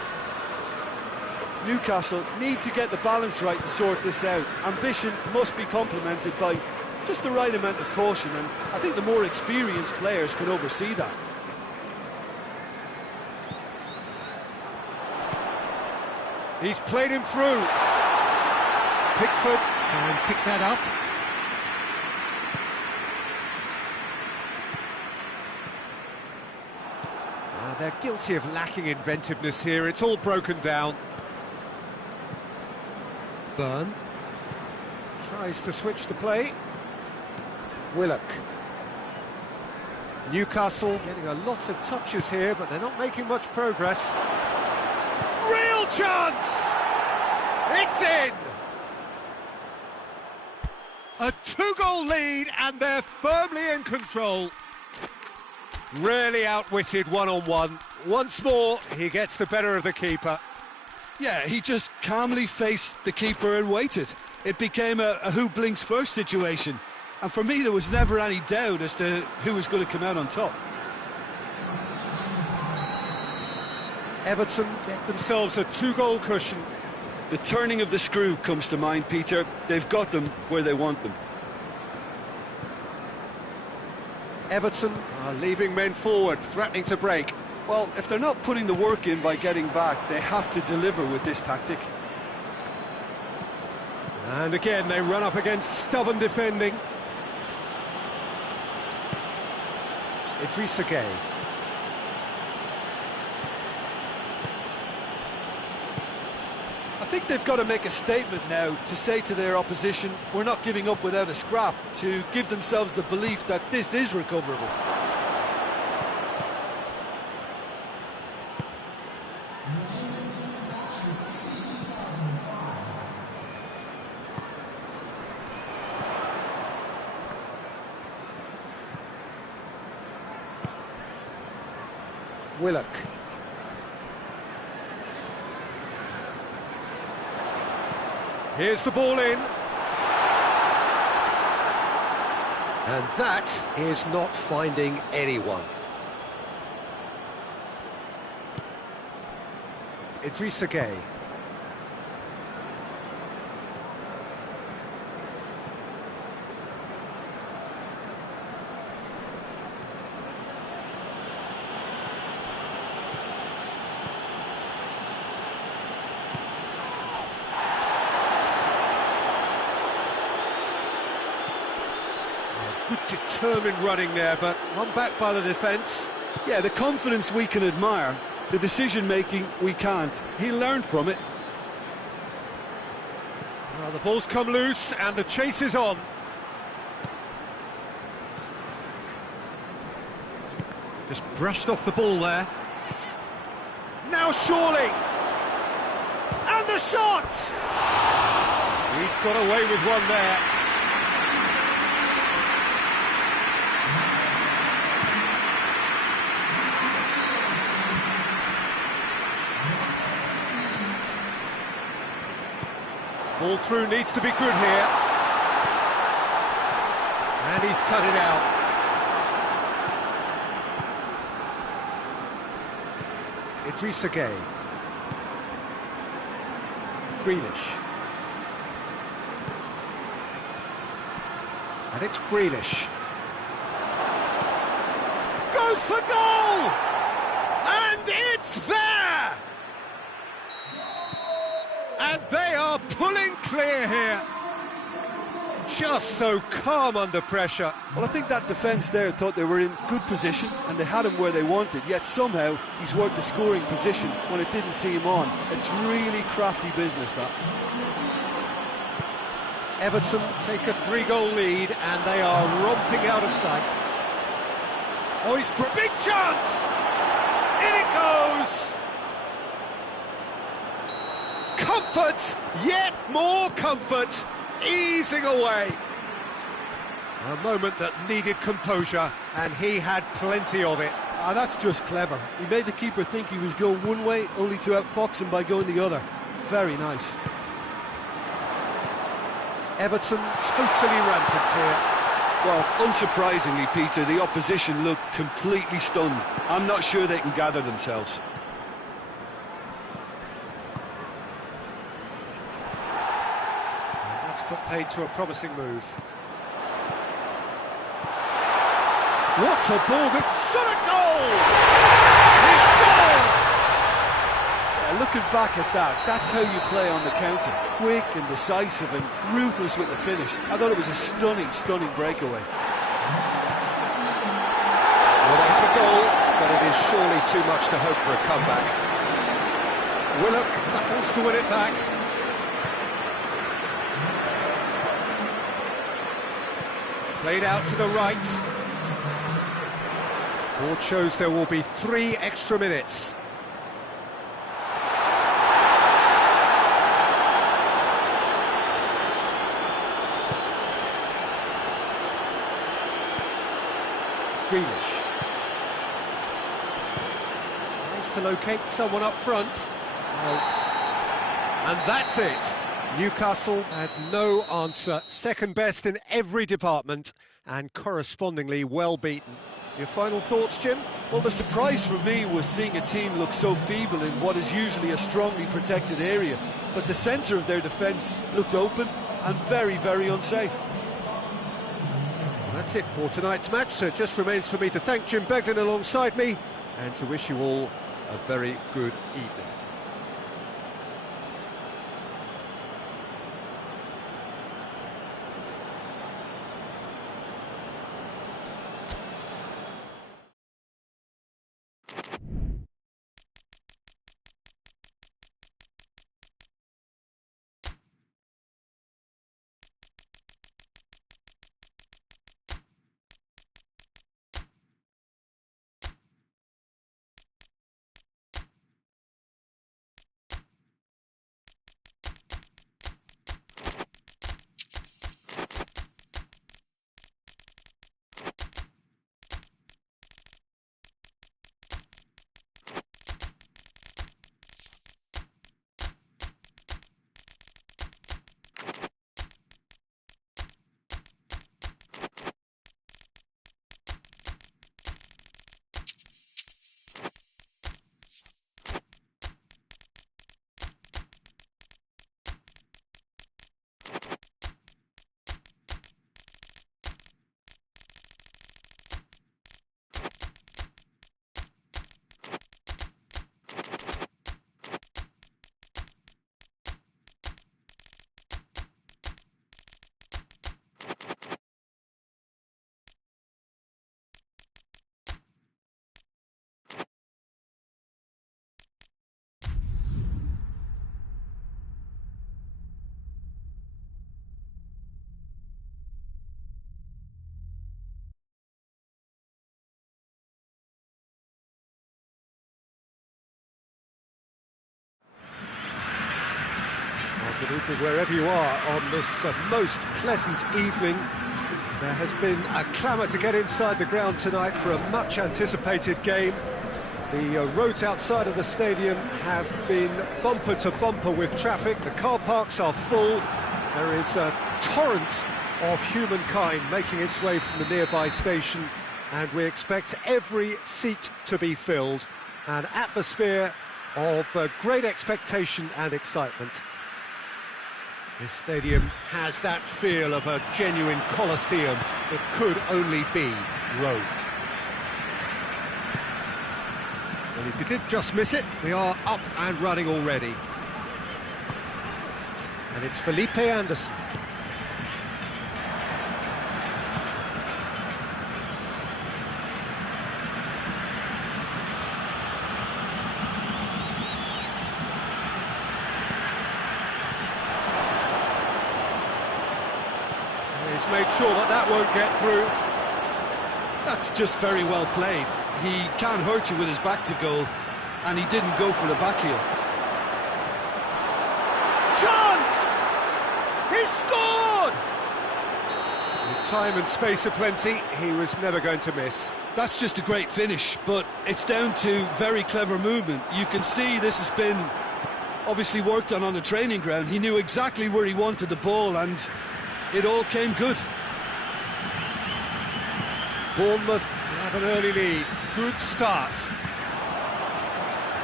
Newcastle need to get the balance right to sort this out. Ambition must be complemented by just the right amount of caution, and I think the more experienced players can oversee that. He's played him through. Pickford can pick that up. They're guilty of lacking inventiveness here. It's all broken down. Byrne tries to switch the play. Willock. Newcastle getting a lot of touches here, but they're not making much progress. Real chance! It's in! A two-goal lead, and they're firmly in control. Really outwitted one-on-one. Once more, he gets the better of the keeper. Yeah, he just calmly faced the keeper and waited. It became a who blinks first situation. And for me, there was never any doubt as to who was going to come out on top. Everton get themselves a two-goal cushion. The turning of the screw comes to mind, Peter. They've got them where they want them. Everton are leaving men forward, threatening to break. Well, if they're not putting the work in by getting back, they have to deliver with this tactic. And again, they run up against stubborn defending. Idrissa Gueye. I think they've got to make a statement now to say to their opposition, we're not giving up without a scrap, to give themselves the belief that this is recoverable. Willock. Here's the ball in. And that is not finding anyone. Idrissa Gueye. Good determined running there, but one back by the defence. Yeah, the confidence we can admire, the decision-making we can't. He learned from it. Well, the ball's come loose and the chase is on. Just brushed off the ball there. Now surely! And the shot! He's got away with one there. Ball through needs to be good here. And he's cut it out. Idrissa Gueye. Grealish. And it's Grealish. Goes for goal! And it's there! And they are pulling clear here. Just so calm under pressure. Well, I think that defence there thought they were in good position and they had him where they wanted, yet somehow he's worked the scoring position when it didn't see him on. It's really crafty business, that. Everton take a 3-goal lead and they are romping out of sight. Oh, he's big chance! In it goes! Comfort! Yet more comfort! Easing away. A moment that needed composure, and he had plenty of it. Ah, that's just clever. He made the keeper think he was going one way, only to outfox him by going the other. Very nice. Everton totally rampant here. Well, unsurprisingly, Peter, the opposition look completely stunned. I'm not sure they can gather themselves. Put paid to a promising move. What a ball! This shot a goal! He scored! Yeah, looking back at that, that's how you play on the counter. Quick and decisive and ruthless with the finish. I thought it was a stunning breakaway. Well, they have a goal, but it is surely too much to hope for a comeback. Willock battles to win it back. Played out to the right. Board shows there will be 3 extra minutes. Grealish. Tries to locate someone up front. And that's it. Newcastle had no answer, second best in every department and correspondingly well beaten. Your final thoughts, Jim? Well, the surprise for me was seeing a team look so feeble in what is usually a strongly protected area, but the centre of their defence looked open and very, very unsafe. Well, that's it for tonight's match, so it just remains for me to thank Jim Beglin alongside me and to wish you all a very good evening. Good evening wherever you are on this most pleasant evening. There has been a clamour to get inside the ground tonight for a much anticipated game. The roads outside of the stadium have been bumper to bumper with traffic. The car parks are full. There is a torrent of humankind making its way from the nearby station, and we expect every seat to be filled. An atmosphere of great expectation and excitement. This stadium has that feel of a genuine Colosseum. It could only be Rome. Well, if you did just miss it, we are up and running already. And it's Felipe Anderson. He's made sure that that won't get through. That's just very well played. He can't hurt you with his back to goal, and he didn't go for the back heel. Chance! He's scored! With time and space aplenty, he was never going to miss. That's just a great finish, but it's down to very clever movement. You can see this has been obviously worked on the training ground. He knew exactly where he wanted the ball, and it all came good. Bournemouth have an early lead. Good start.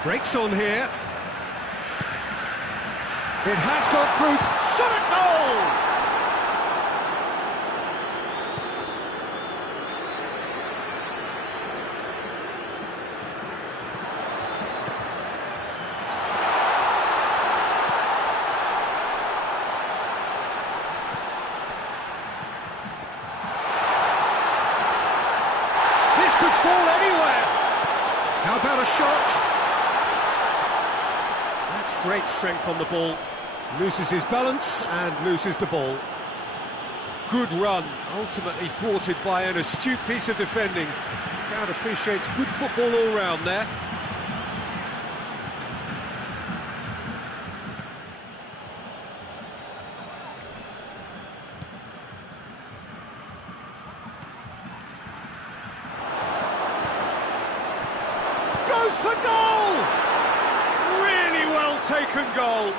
Breaks on here. It has got through. Shot at goal! Could fall anywhere. How about a shot? That's great strength on the ball. Loses his balance and loses the ball. Good run, ultimately thwarted by an astute piece of defending. Crowd appreciates good football all round there. For goal! Really well taken goal.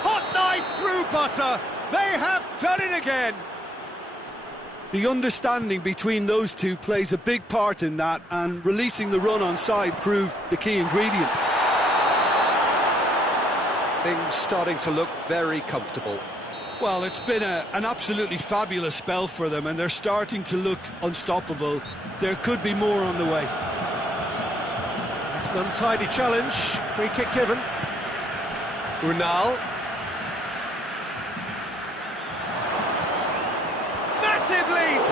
Hot knife through butter. They have done it again. The understanding between those two plays a big part in that, and releasing the run on side proved the key ingredient. Things starting to look very comfortable. Well, it's been an absolutely fabulous spell for them, and they're starting to look unstoppable. There could be more on the way. It's an untidy challenge. Free kick given. Unal. Massive leap!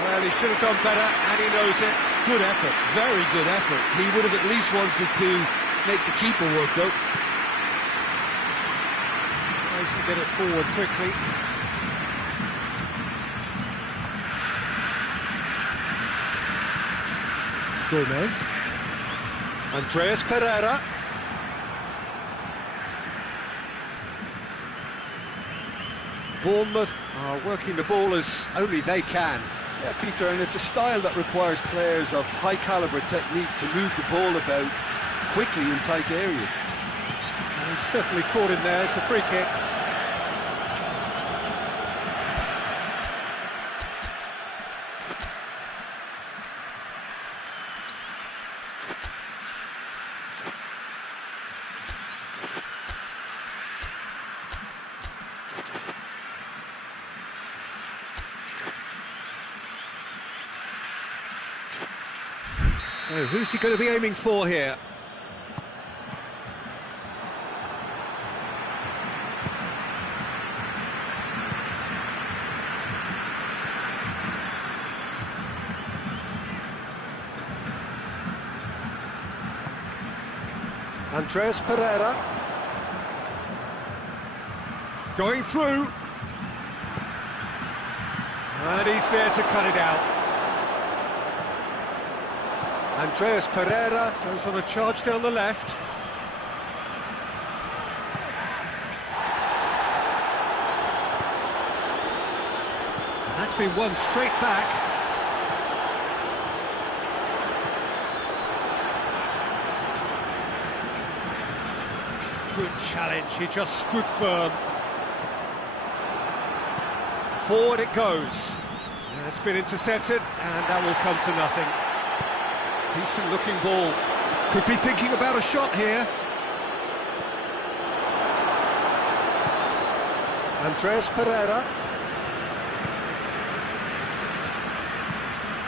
Well, he should have done better, and he knows it. Good effort, very good effort. He would have at least wanted to make the keeper work, though. Tries to get it forward quickly. Gomez. Andreas Pereira. Bournemouth are working the ball as only they can. Yeah, Peter, and it's a style that requires players of high-caliber technique to move the ball about quickly in tight areas. And he's certainly caught him there. It's a free kick. So who's he going to be aiming for here? Andreas Pereira. Going through. And he's there to cut it out. Andreas Pereira goes on a charge down the left. That's been won straight back. Good challenge, he just stood firm. Forward it goes. And it's been intercepted, and that will come to nothing. Decent looking ball. Could be thinking about a shot here. Andreas Pereira.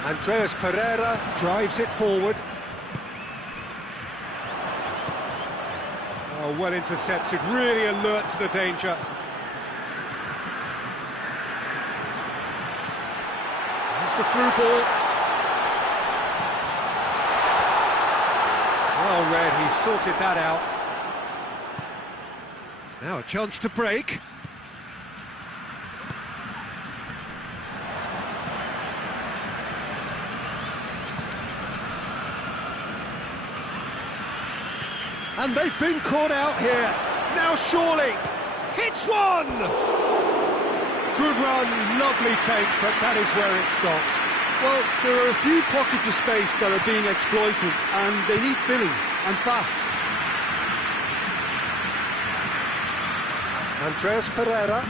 Andreas Pereira drives it forward. Oh, well intercepted, really alert to the danger. Here's the through ball. Well read, he sorted that out. Now a chance to break. And they've been caught out here. Now surely, hits one! Good run, lovely take, but that is where it stopped. Well, there are a few pockets of space that are being exploited, and they need filling, and fast. Andreas Pereira.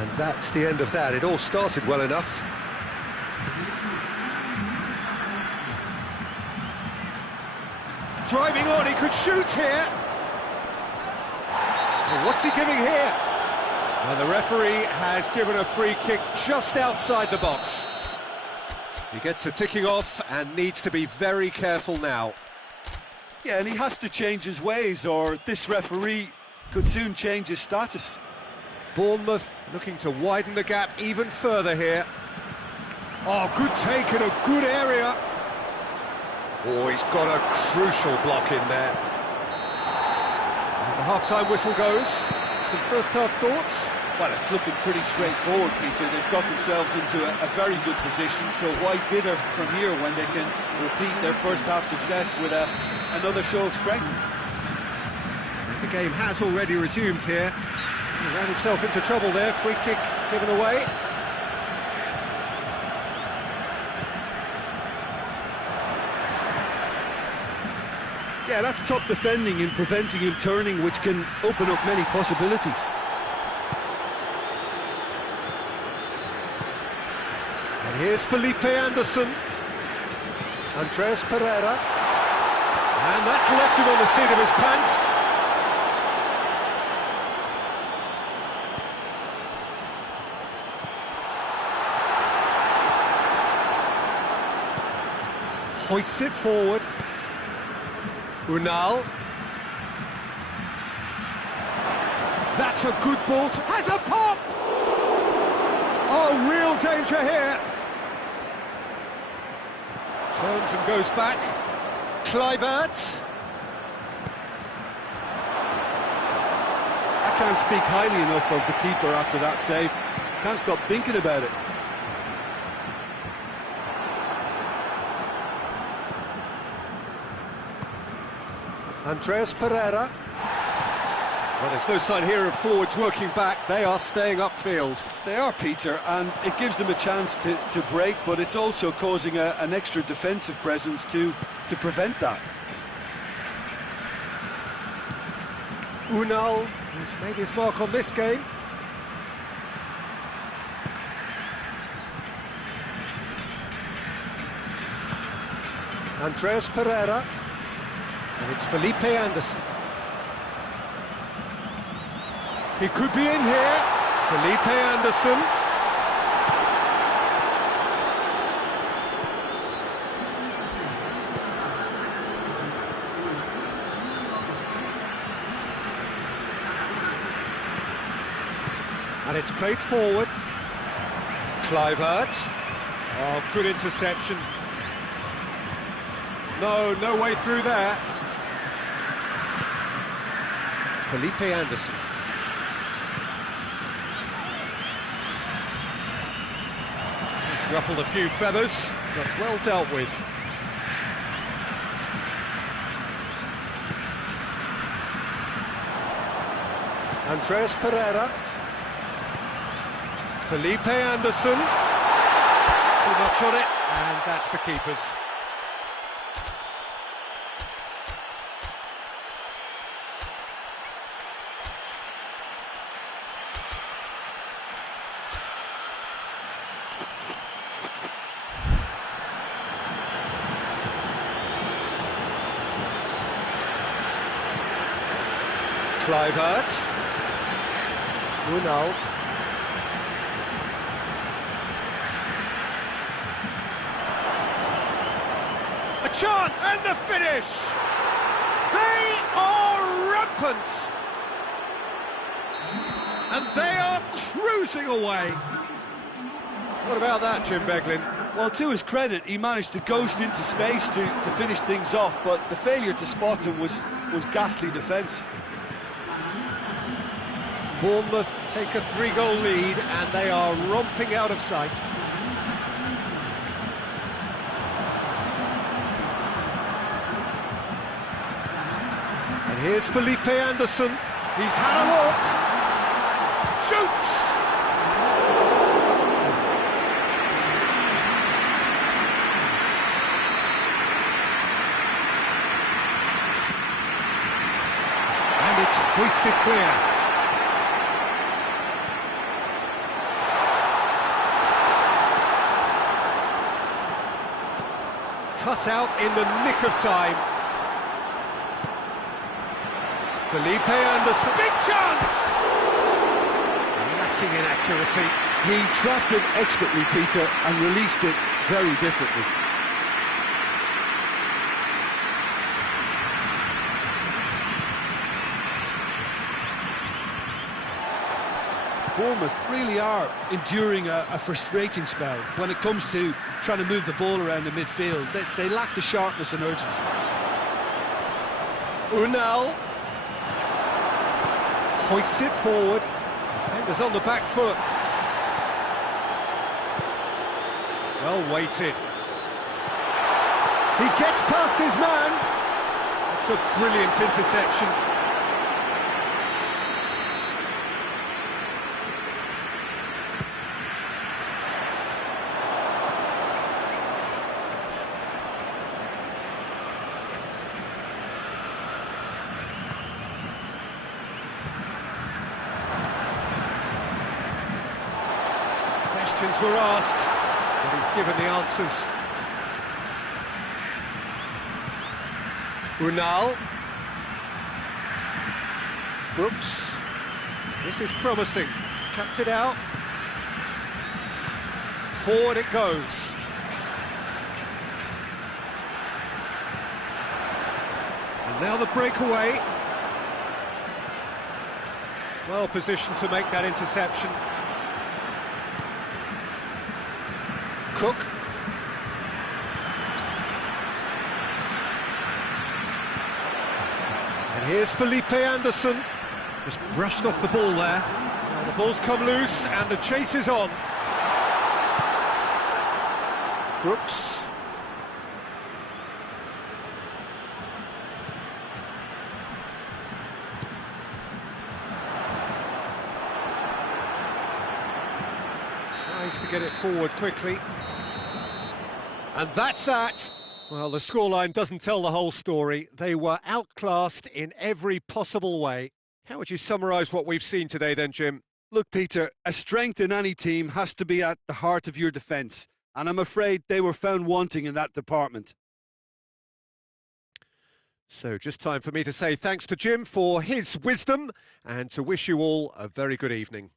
And that's the end of that. It all started well enough. Driving on, he could shoot here. Well, what's he giving here? Well, the referee has given a free kick just outside the box. He gets the ticking off and needs to be very careful now. Yeah, and he has to change his ways, or this referee could soon change his status. Bournemouth looking to widen the gap even further here. Oh, good take in a good area. Oh, he's got a crucial block in there. And the half-time whistle goes. Some first-half thoughts? Well, it's looking pretty straightforward, Peter. They've got themselves into a very good position, so why dither from here when they can repeat their first-half success with another show of strength? And the game has already resumed here. He ran himself into trouble there, free kick given away. Yeah, that's top defending in preventing him turning, which can open up many possibilities. And here's Felipe Anderson. Andreas Pereira. And that's left him on the seat of his pants. Hoists it forward. Unal. That's a good ball. Has a pop! Oh, real danger here. Turns and goes back. Kluivert. I can't speak highly enough of the keeper after that save. Can't stop thinking about it. Andreas Pereira. Well, there's no sign here of forwards working back. They are staying upfield. They are, Peter, and it gives them a chance to break, but it's also causing an extra defensive presence to prevent that. Unal, who's made his mark on this game. Andreas Pereira. And it's Felipe Anderson. He could be in here. Felipe Anderson. And it's played forward. Kluivert. Oh, good interception. No way through there. Felipe Anderson. He's ruffled a few feathers, but well dealt with. Andreas Pereira. Felipe Anderson. Too much on it, and that's the keeper's. Kluivert. Unal. A chance and the finish! They are rampant! And they are cruising away! What about that, Jim Beglin? Well, to his credit, he managed to ghost into space to finish things off, but the failure to spot him was ghastly defence. Bournemouth take a 3-goal lead and they are romping out of sight. And here's Felipe Anderson. He's had a look. Shoots! And it's hoisted clear. Cut out in the nick of time. Felipe Anderson, big chance! Lacking in accuracy. He trapped it expertly, Peter, and released it very differently. Bournemouth really are enduring a frustrating spell when it comes to trying to move the ball around the midfield. They lack the sharpness and urgency. Unal hoists it forward. Defenders on the back foot. Well weighted. He gets past his man. It's a brilliant interception. Questions were asked, but he's given the answers. Unal. Brooks. This is promising. Cuts it out. Forward it goes. And now the breakaway. Well positioned to make that interception. Cook. And here's Felipe Anderson. Just brushed off the ball there. Now the ball's come loose and the chase is on. Brooks. Tries to get it forward quickly. And that's that. Well, the scoreline doesn't tell the whole story. They were outclassed in every possible way. How would you summarise what we've seen today then, Jim? Look, Peter, a strength in any team has to be at the heart of your defence, and I'm afraid they were found wanting in that department. So just time for me to say thanks to Jim for his wisdom and to wish you all a very good evening.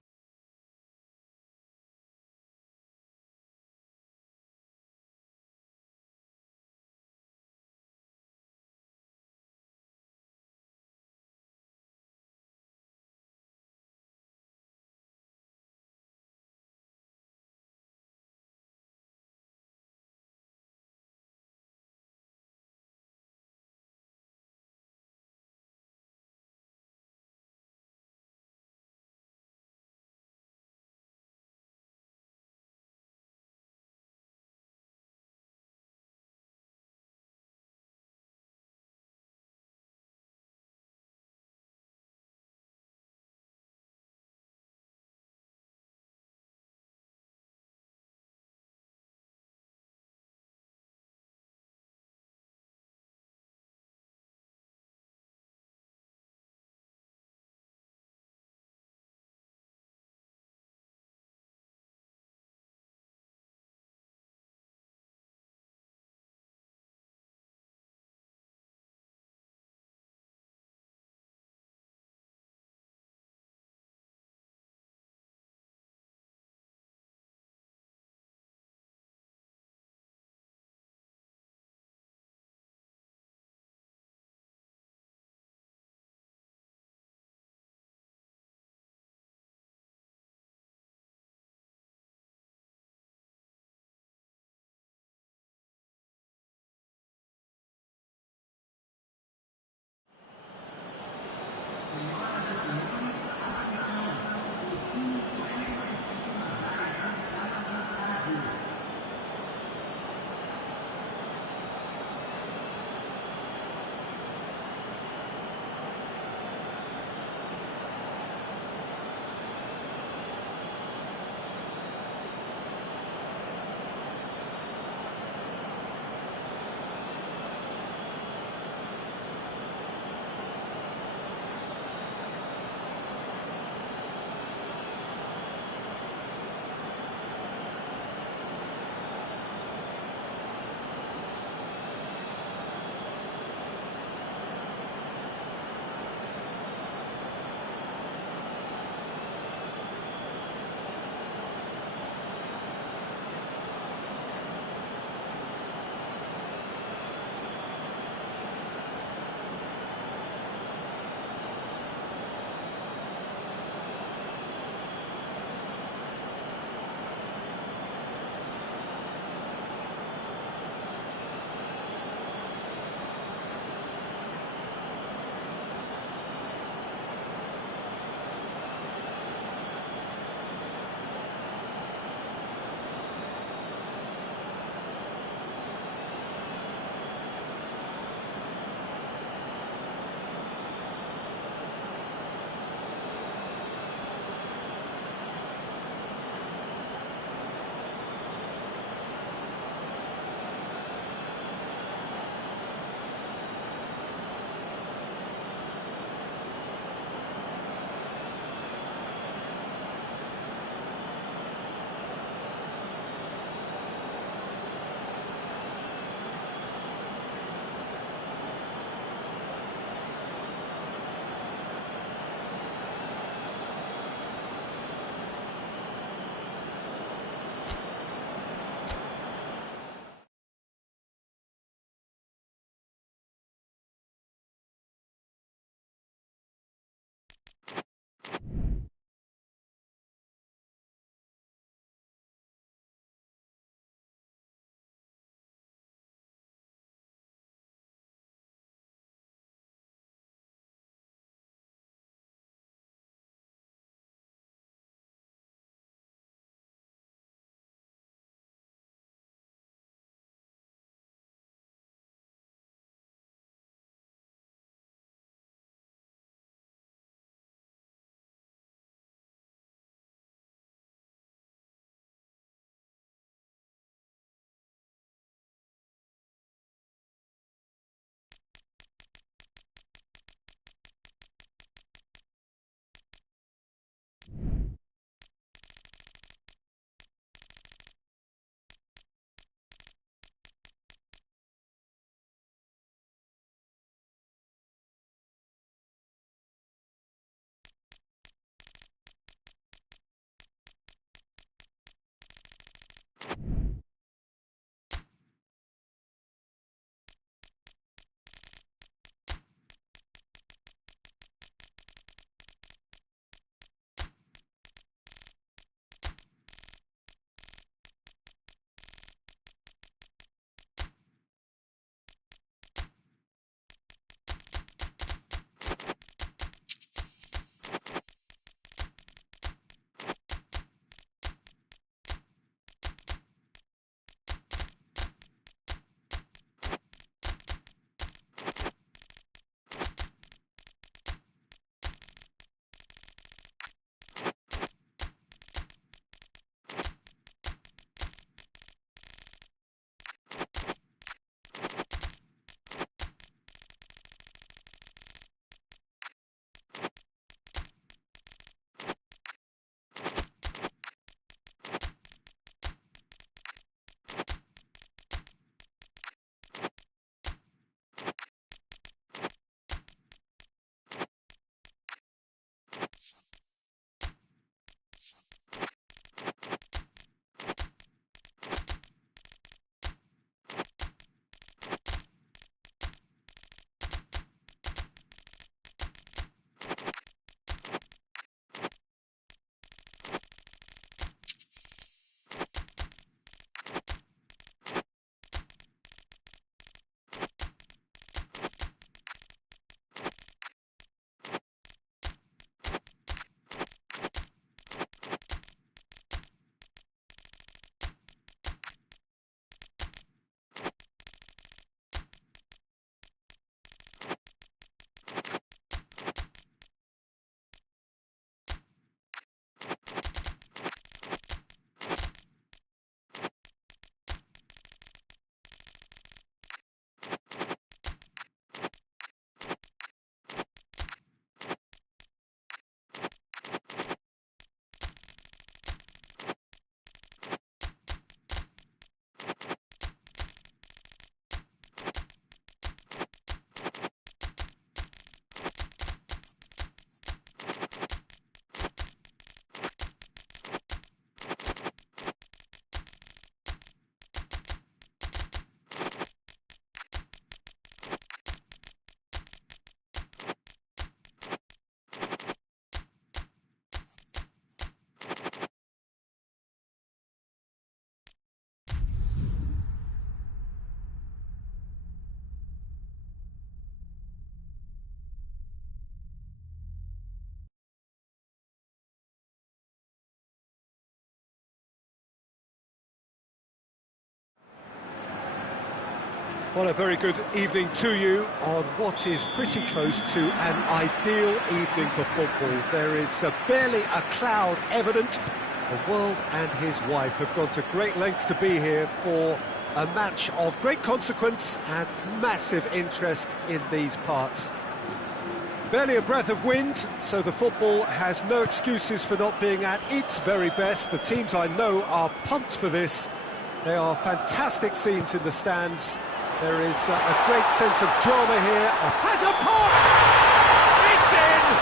Well, a very good evening to you on what is pretty close to an ideal evening for football. There is barely a cloud evident. The world and his wife have gone to great lengths to be here for a match of great consequence and massive interest in these parts. Barely a breath of wind, so the football has no excuses for not being at its very best. The teams I know are pumped for this. They are fantastic scenes in the stands. There is a great sense of drama here. Has a pop! It's in!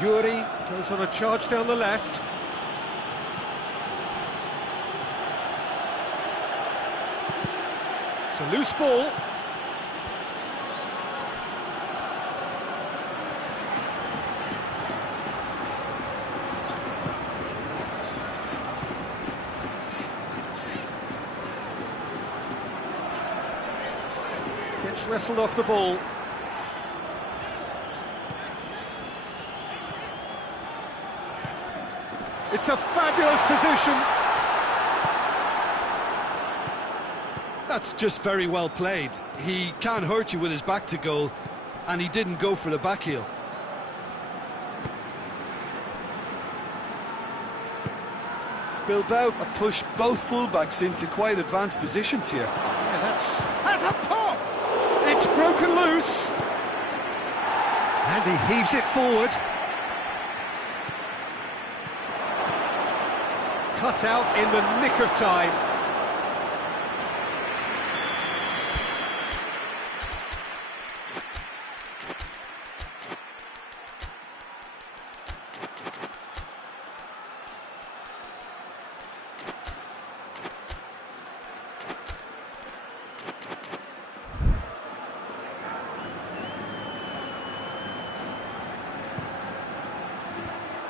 Yuri goes on a charge down the left. It's a loose ball. Gets wrestled off the ball. It's a fabulous position. That's just very well played. He can't hurt you with his back to goal, and he didn't go for the back heel. Bilbao have pushed both fullbacks into quite advanced positions here. Yeah, has a pop! It's broken loose. And he heaves it forward. Cut out in the nick of time.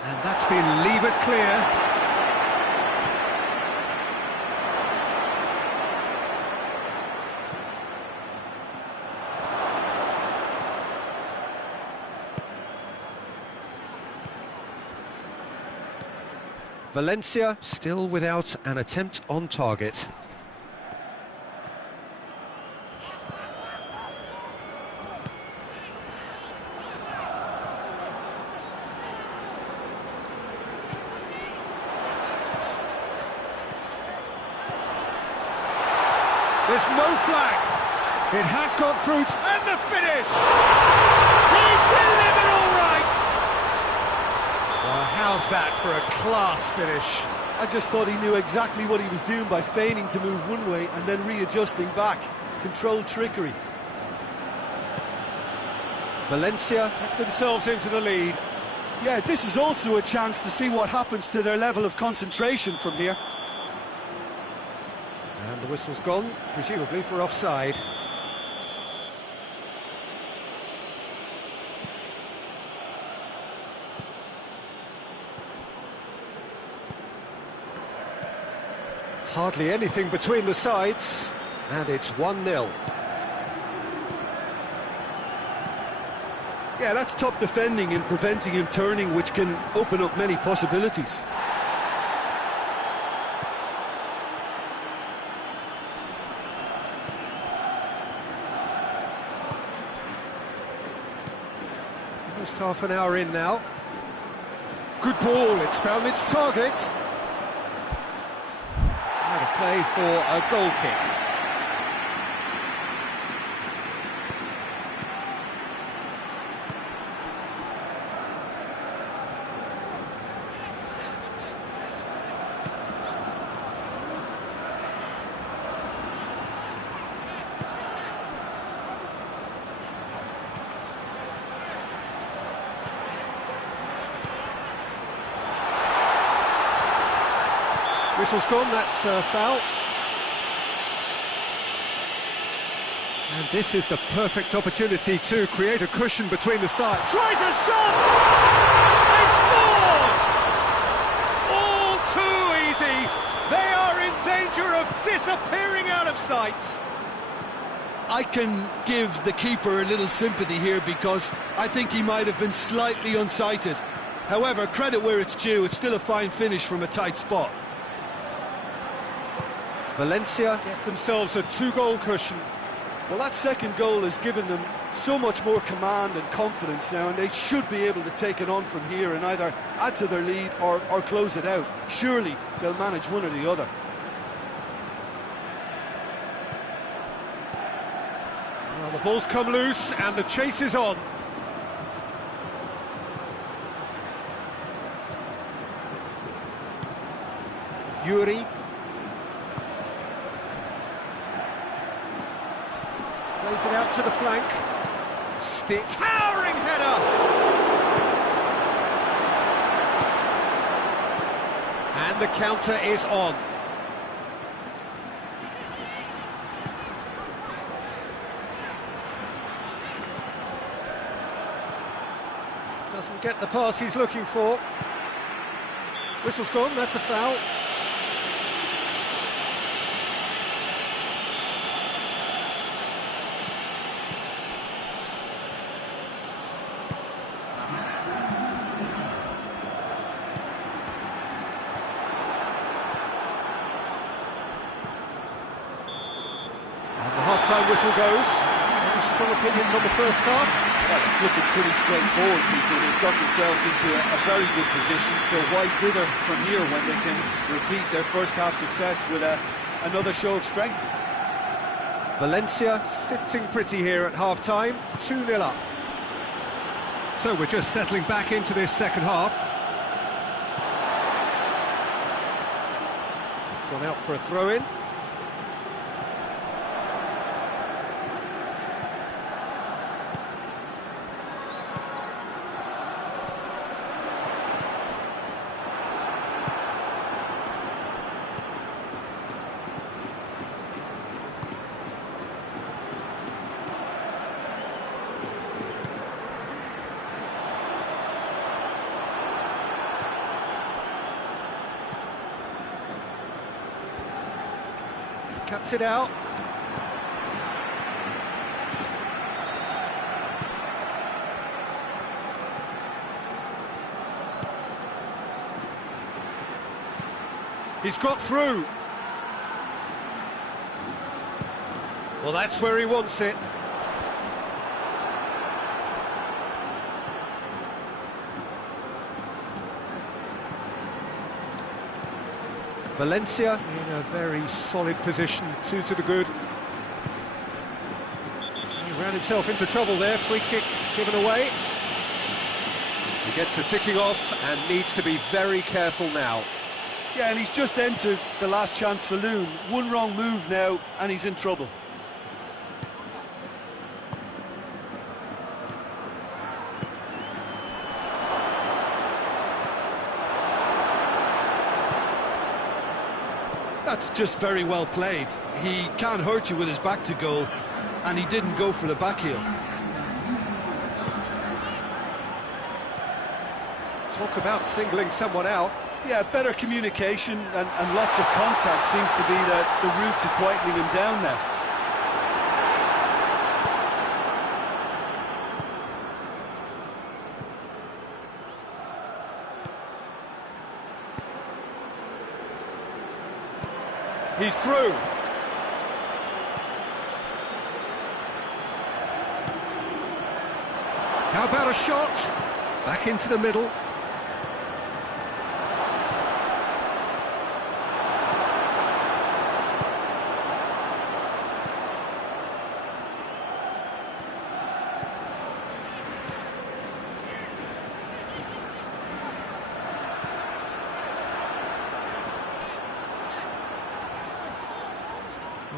And that's been levered clear. Valencia still without an attempt on target. There's no flag. It has got through, and the finish! He's delivered all right! Well, how's that for a class finish? I just thought he knew exactly what he was doing by feigning to move one way and then readjusting back. Controlled trickery. Valencia get themselves into the lead. Yeah, this is also a chance to see what happens to their level of concentration from here. And the whistle's gone, presumably for offside. Hardly anything between the sides, and it's 1-0. Yeah, that's top defending and preventing him turning, which can open up many possibilities. Almost half an hour in now. Good ball, it's found its target. Out of play for a goal kick. Whistle's gone, that's foul. And this is the perfect opportunity to create a cushion between the sides. Tries a shot! They've scored! All too easy. They disappearing out of sight. I can give the keeper a little sympathy here because I think he might have been slightly unsighted. However, credit where it's due, it's still a fine finish from a tight spot. Valencia get themselves a 2-goal cushion. Well, that second goal has given them so much more command and confidence now, and they should be able to take it on from here and either add to their lead or close it out. Surely they'll manage one or the other. Well, the ball's come loose and the chase is on. Yuri. Plays it out to the flank. Stick. Towering header! And the counter is on. Doesn't get the pass he's looking for. Whistle's gone, that's a foul. Half-time whistle goes. Any strong opinions on the first half? Well, it's looking pretty straightforward, Peter. They've got themselves into a very good position, so why dither from here when they can repeat their first half success with another show of strength? Valencia sitting pretty here at half-time, 2-0 up. So we're just settling back into this second half. It's gone out for a throw-in. Cuts it out. He's got through. Well, that's where he wants it. Valencia in a very solid position, 2 to the good. He ran himself into trouble there, free kick given away. He gets the ticking off and needs to be very careful now. Yeah, and he's just entered the last chance saloon. One wrong move now and he's in trouble. That's just very well played. He can't hurt you with his back to goal, and he didn't go for the back heel. Talk about singling someone out. Yeah, better communication and lots of contact seems to be the route to quietening him down now. He's through. How about a shot? Back into the middle.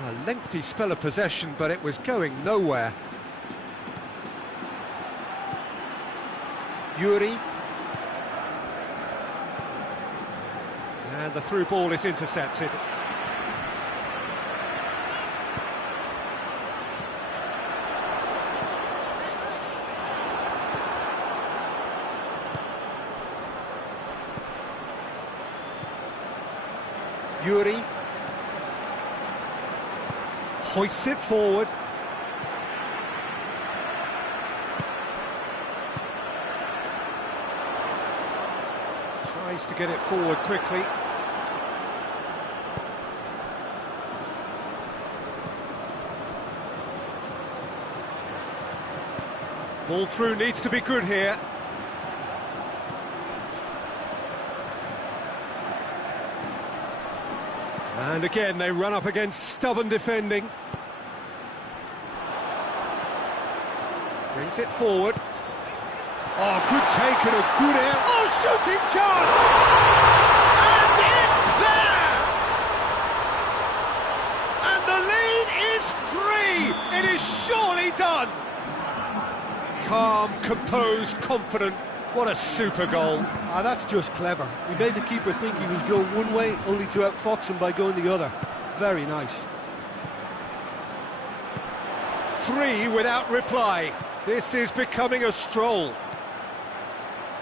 A lengthy spell of possession, but it was going nowhere. Yuri. And the through ball is intercepted. Yuri. Hoists it forward. Tries to get it forward quickly. Ball through needs to be good here. And again, they run up against stubborn defending. Brings it forward. Oh, good take and a good air. Oh, shooting chance! And it's there! And the lead is 3! It is surely done! Calm, composed, confident. What a super goal. Ah, that's just clever. He made the keeper think he was going one way, only to outfox him by going the other. Very nice. 3 without reply. This is becoming a stroll.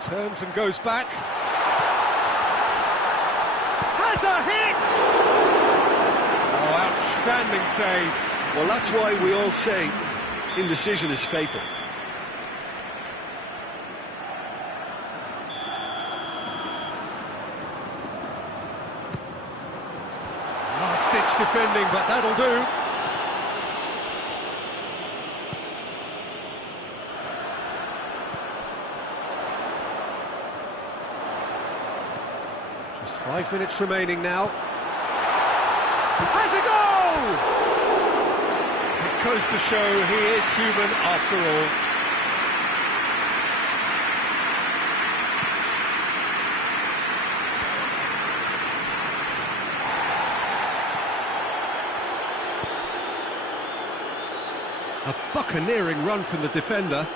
Turns and goes back. Has a hit! Oh, outstanding save. Well, that's why we all say indecision is fatal. Last-ditch defending, but that'll do. Just 5 minutes remaining now. Has a goal! It goes to show he is human after all. A buccaneering run from the defender.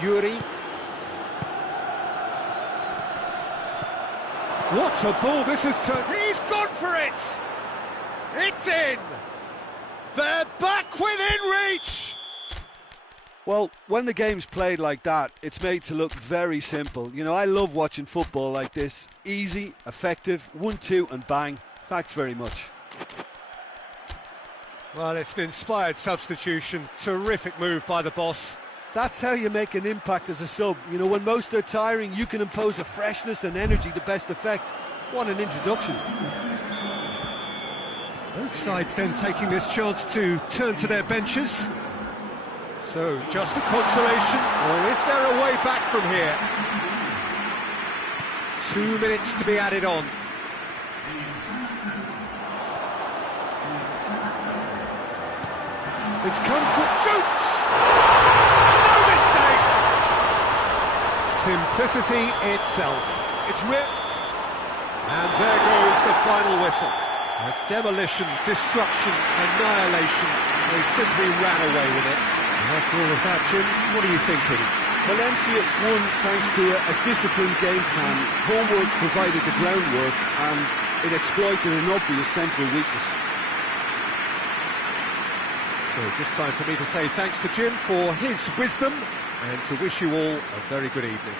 Yuri. What a ball this has turned. He's gone for it! It's in! They're back within reach! Well, when the game's played like that, it's made to look very simple. You know, I love watching football like this. Easy, effective, 1-2 and bang. Thanks very much. Well, it's an inspired substitution. Terrific move by the boss. That's how you make an impact as a sub. You know, when most are tiring, you can impose a freshness and energy to best effect. What an introduction. Both sides then taking this chance to turn to their benches. So, just a consolation, or is there a way back from here? 2 minutes to be added on. It's come for shoots! No mistake! Simplicity itself. It's ripped. And there goes the final whistle. A demolition, destruction, annihilation. They simply ran away with it. And after all of that, Jim, what are you thinking? Valencia won thanks to a disciplined game plan. Homework provided the groundwork and it exploited an obvious central weakness. So just time for me to say thanks to Jim for his wisdom and to wish you all a very good evening.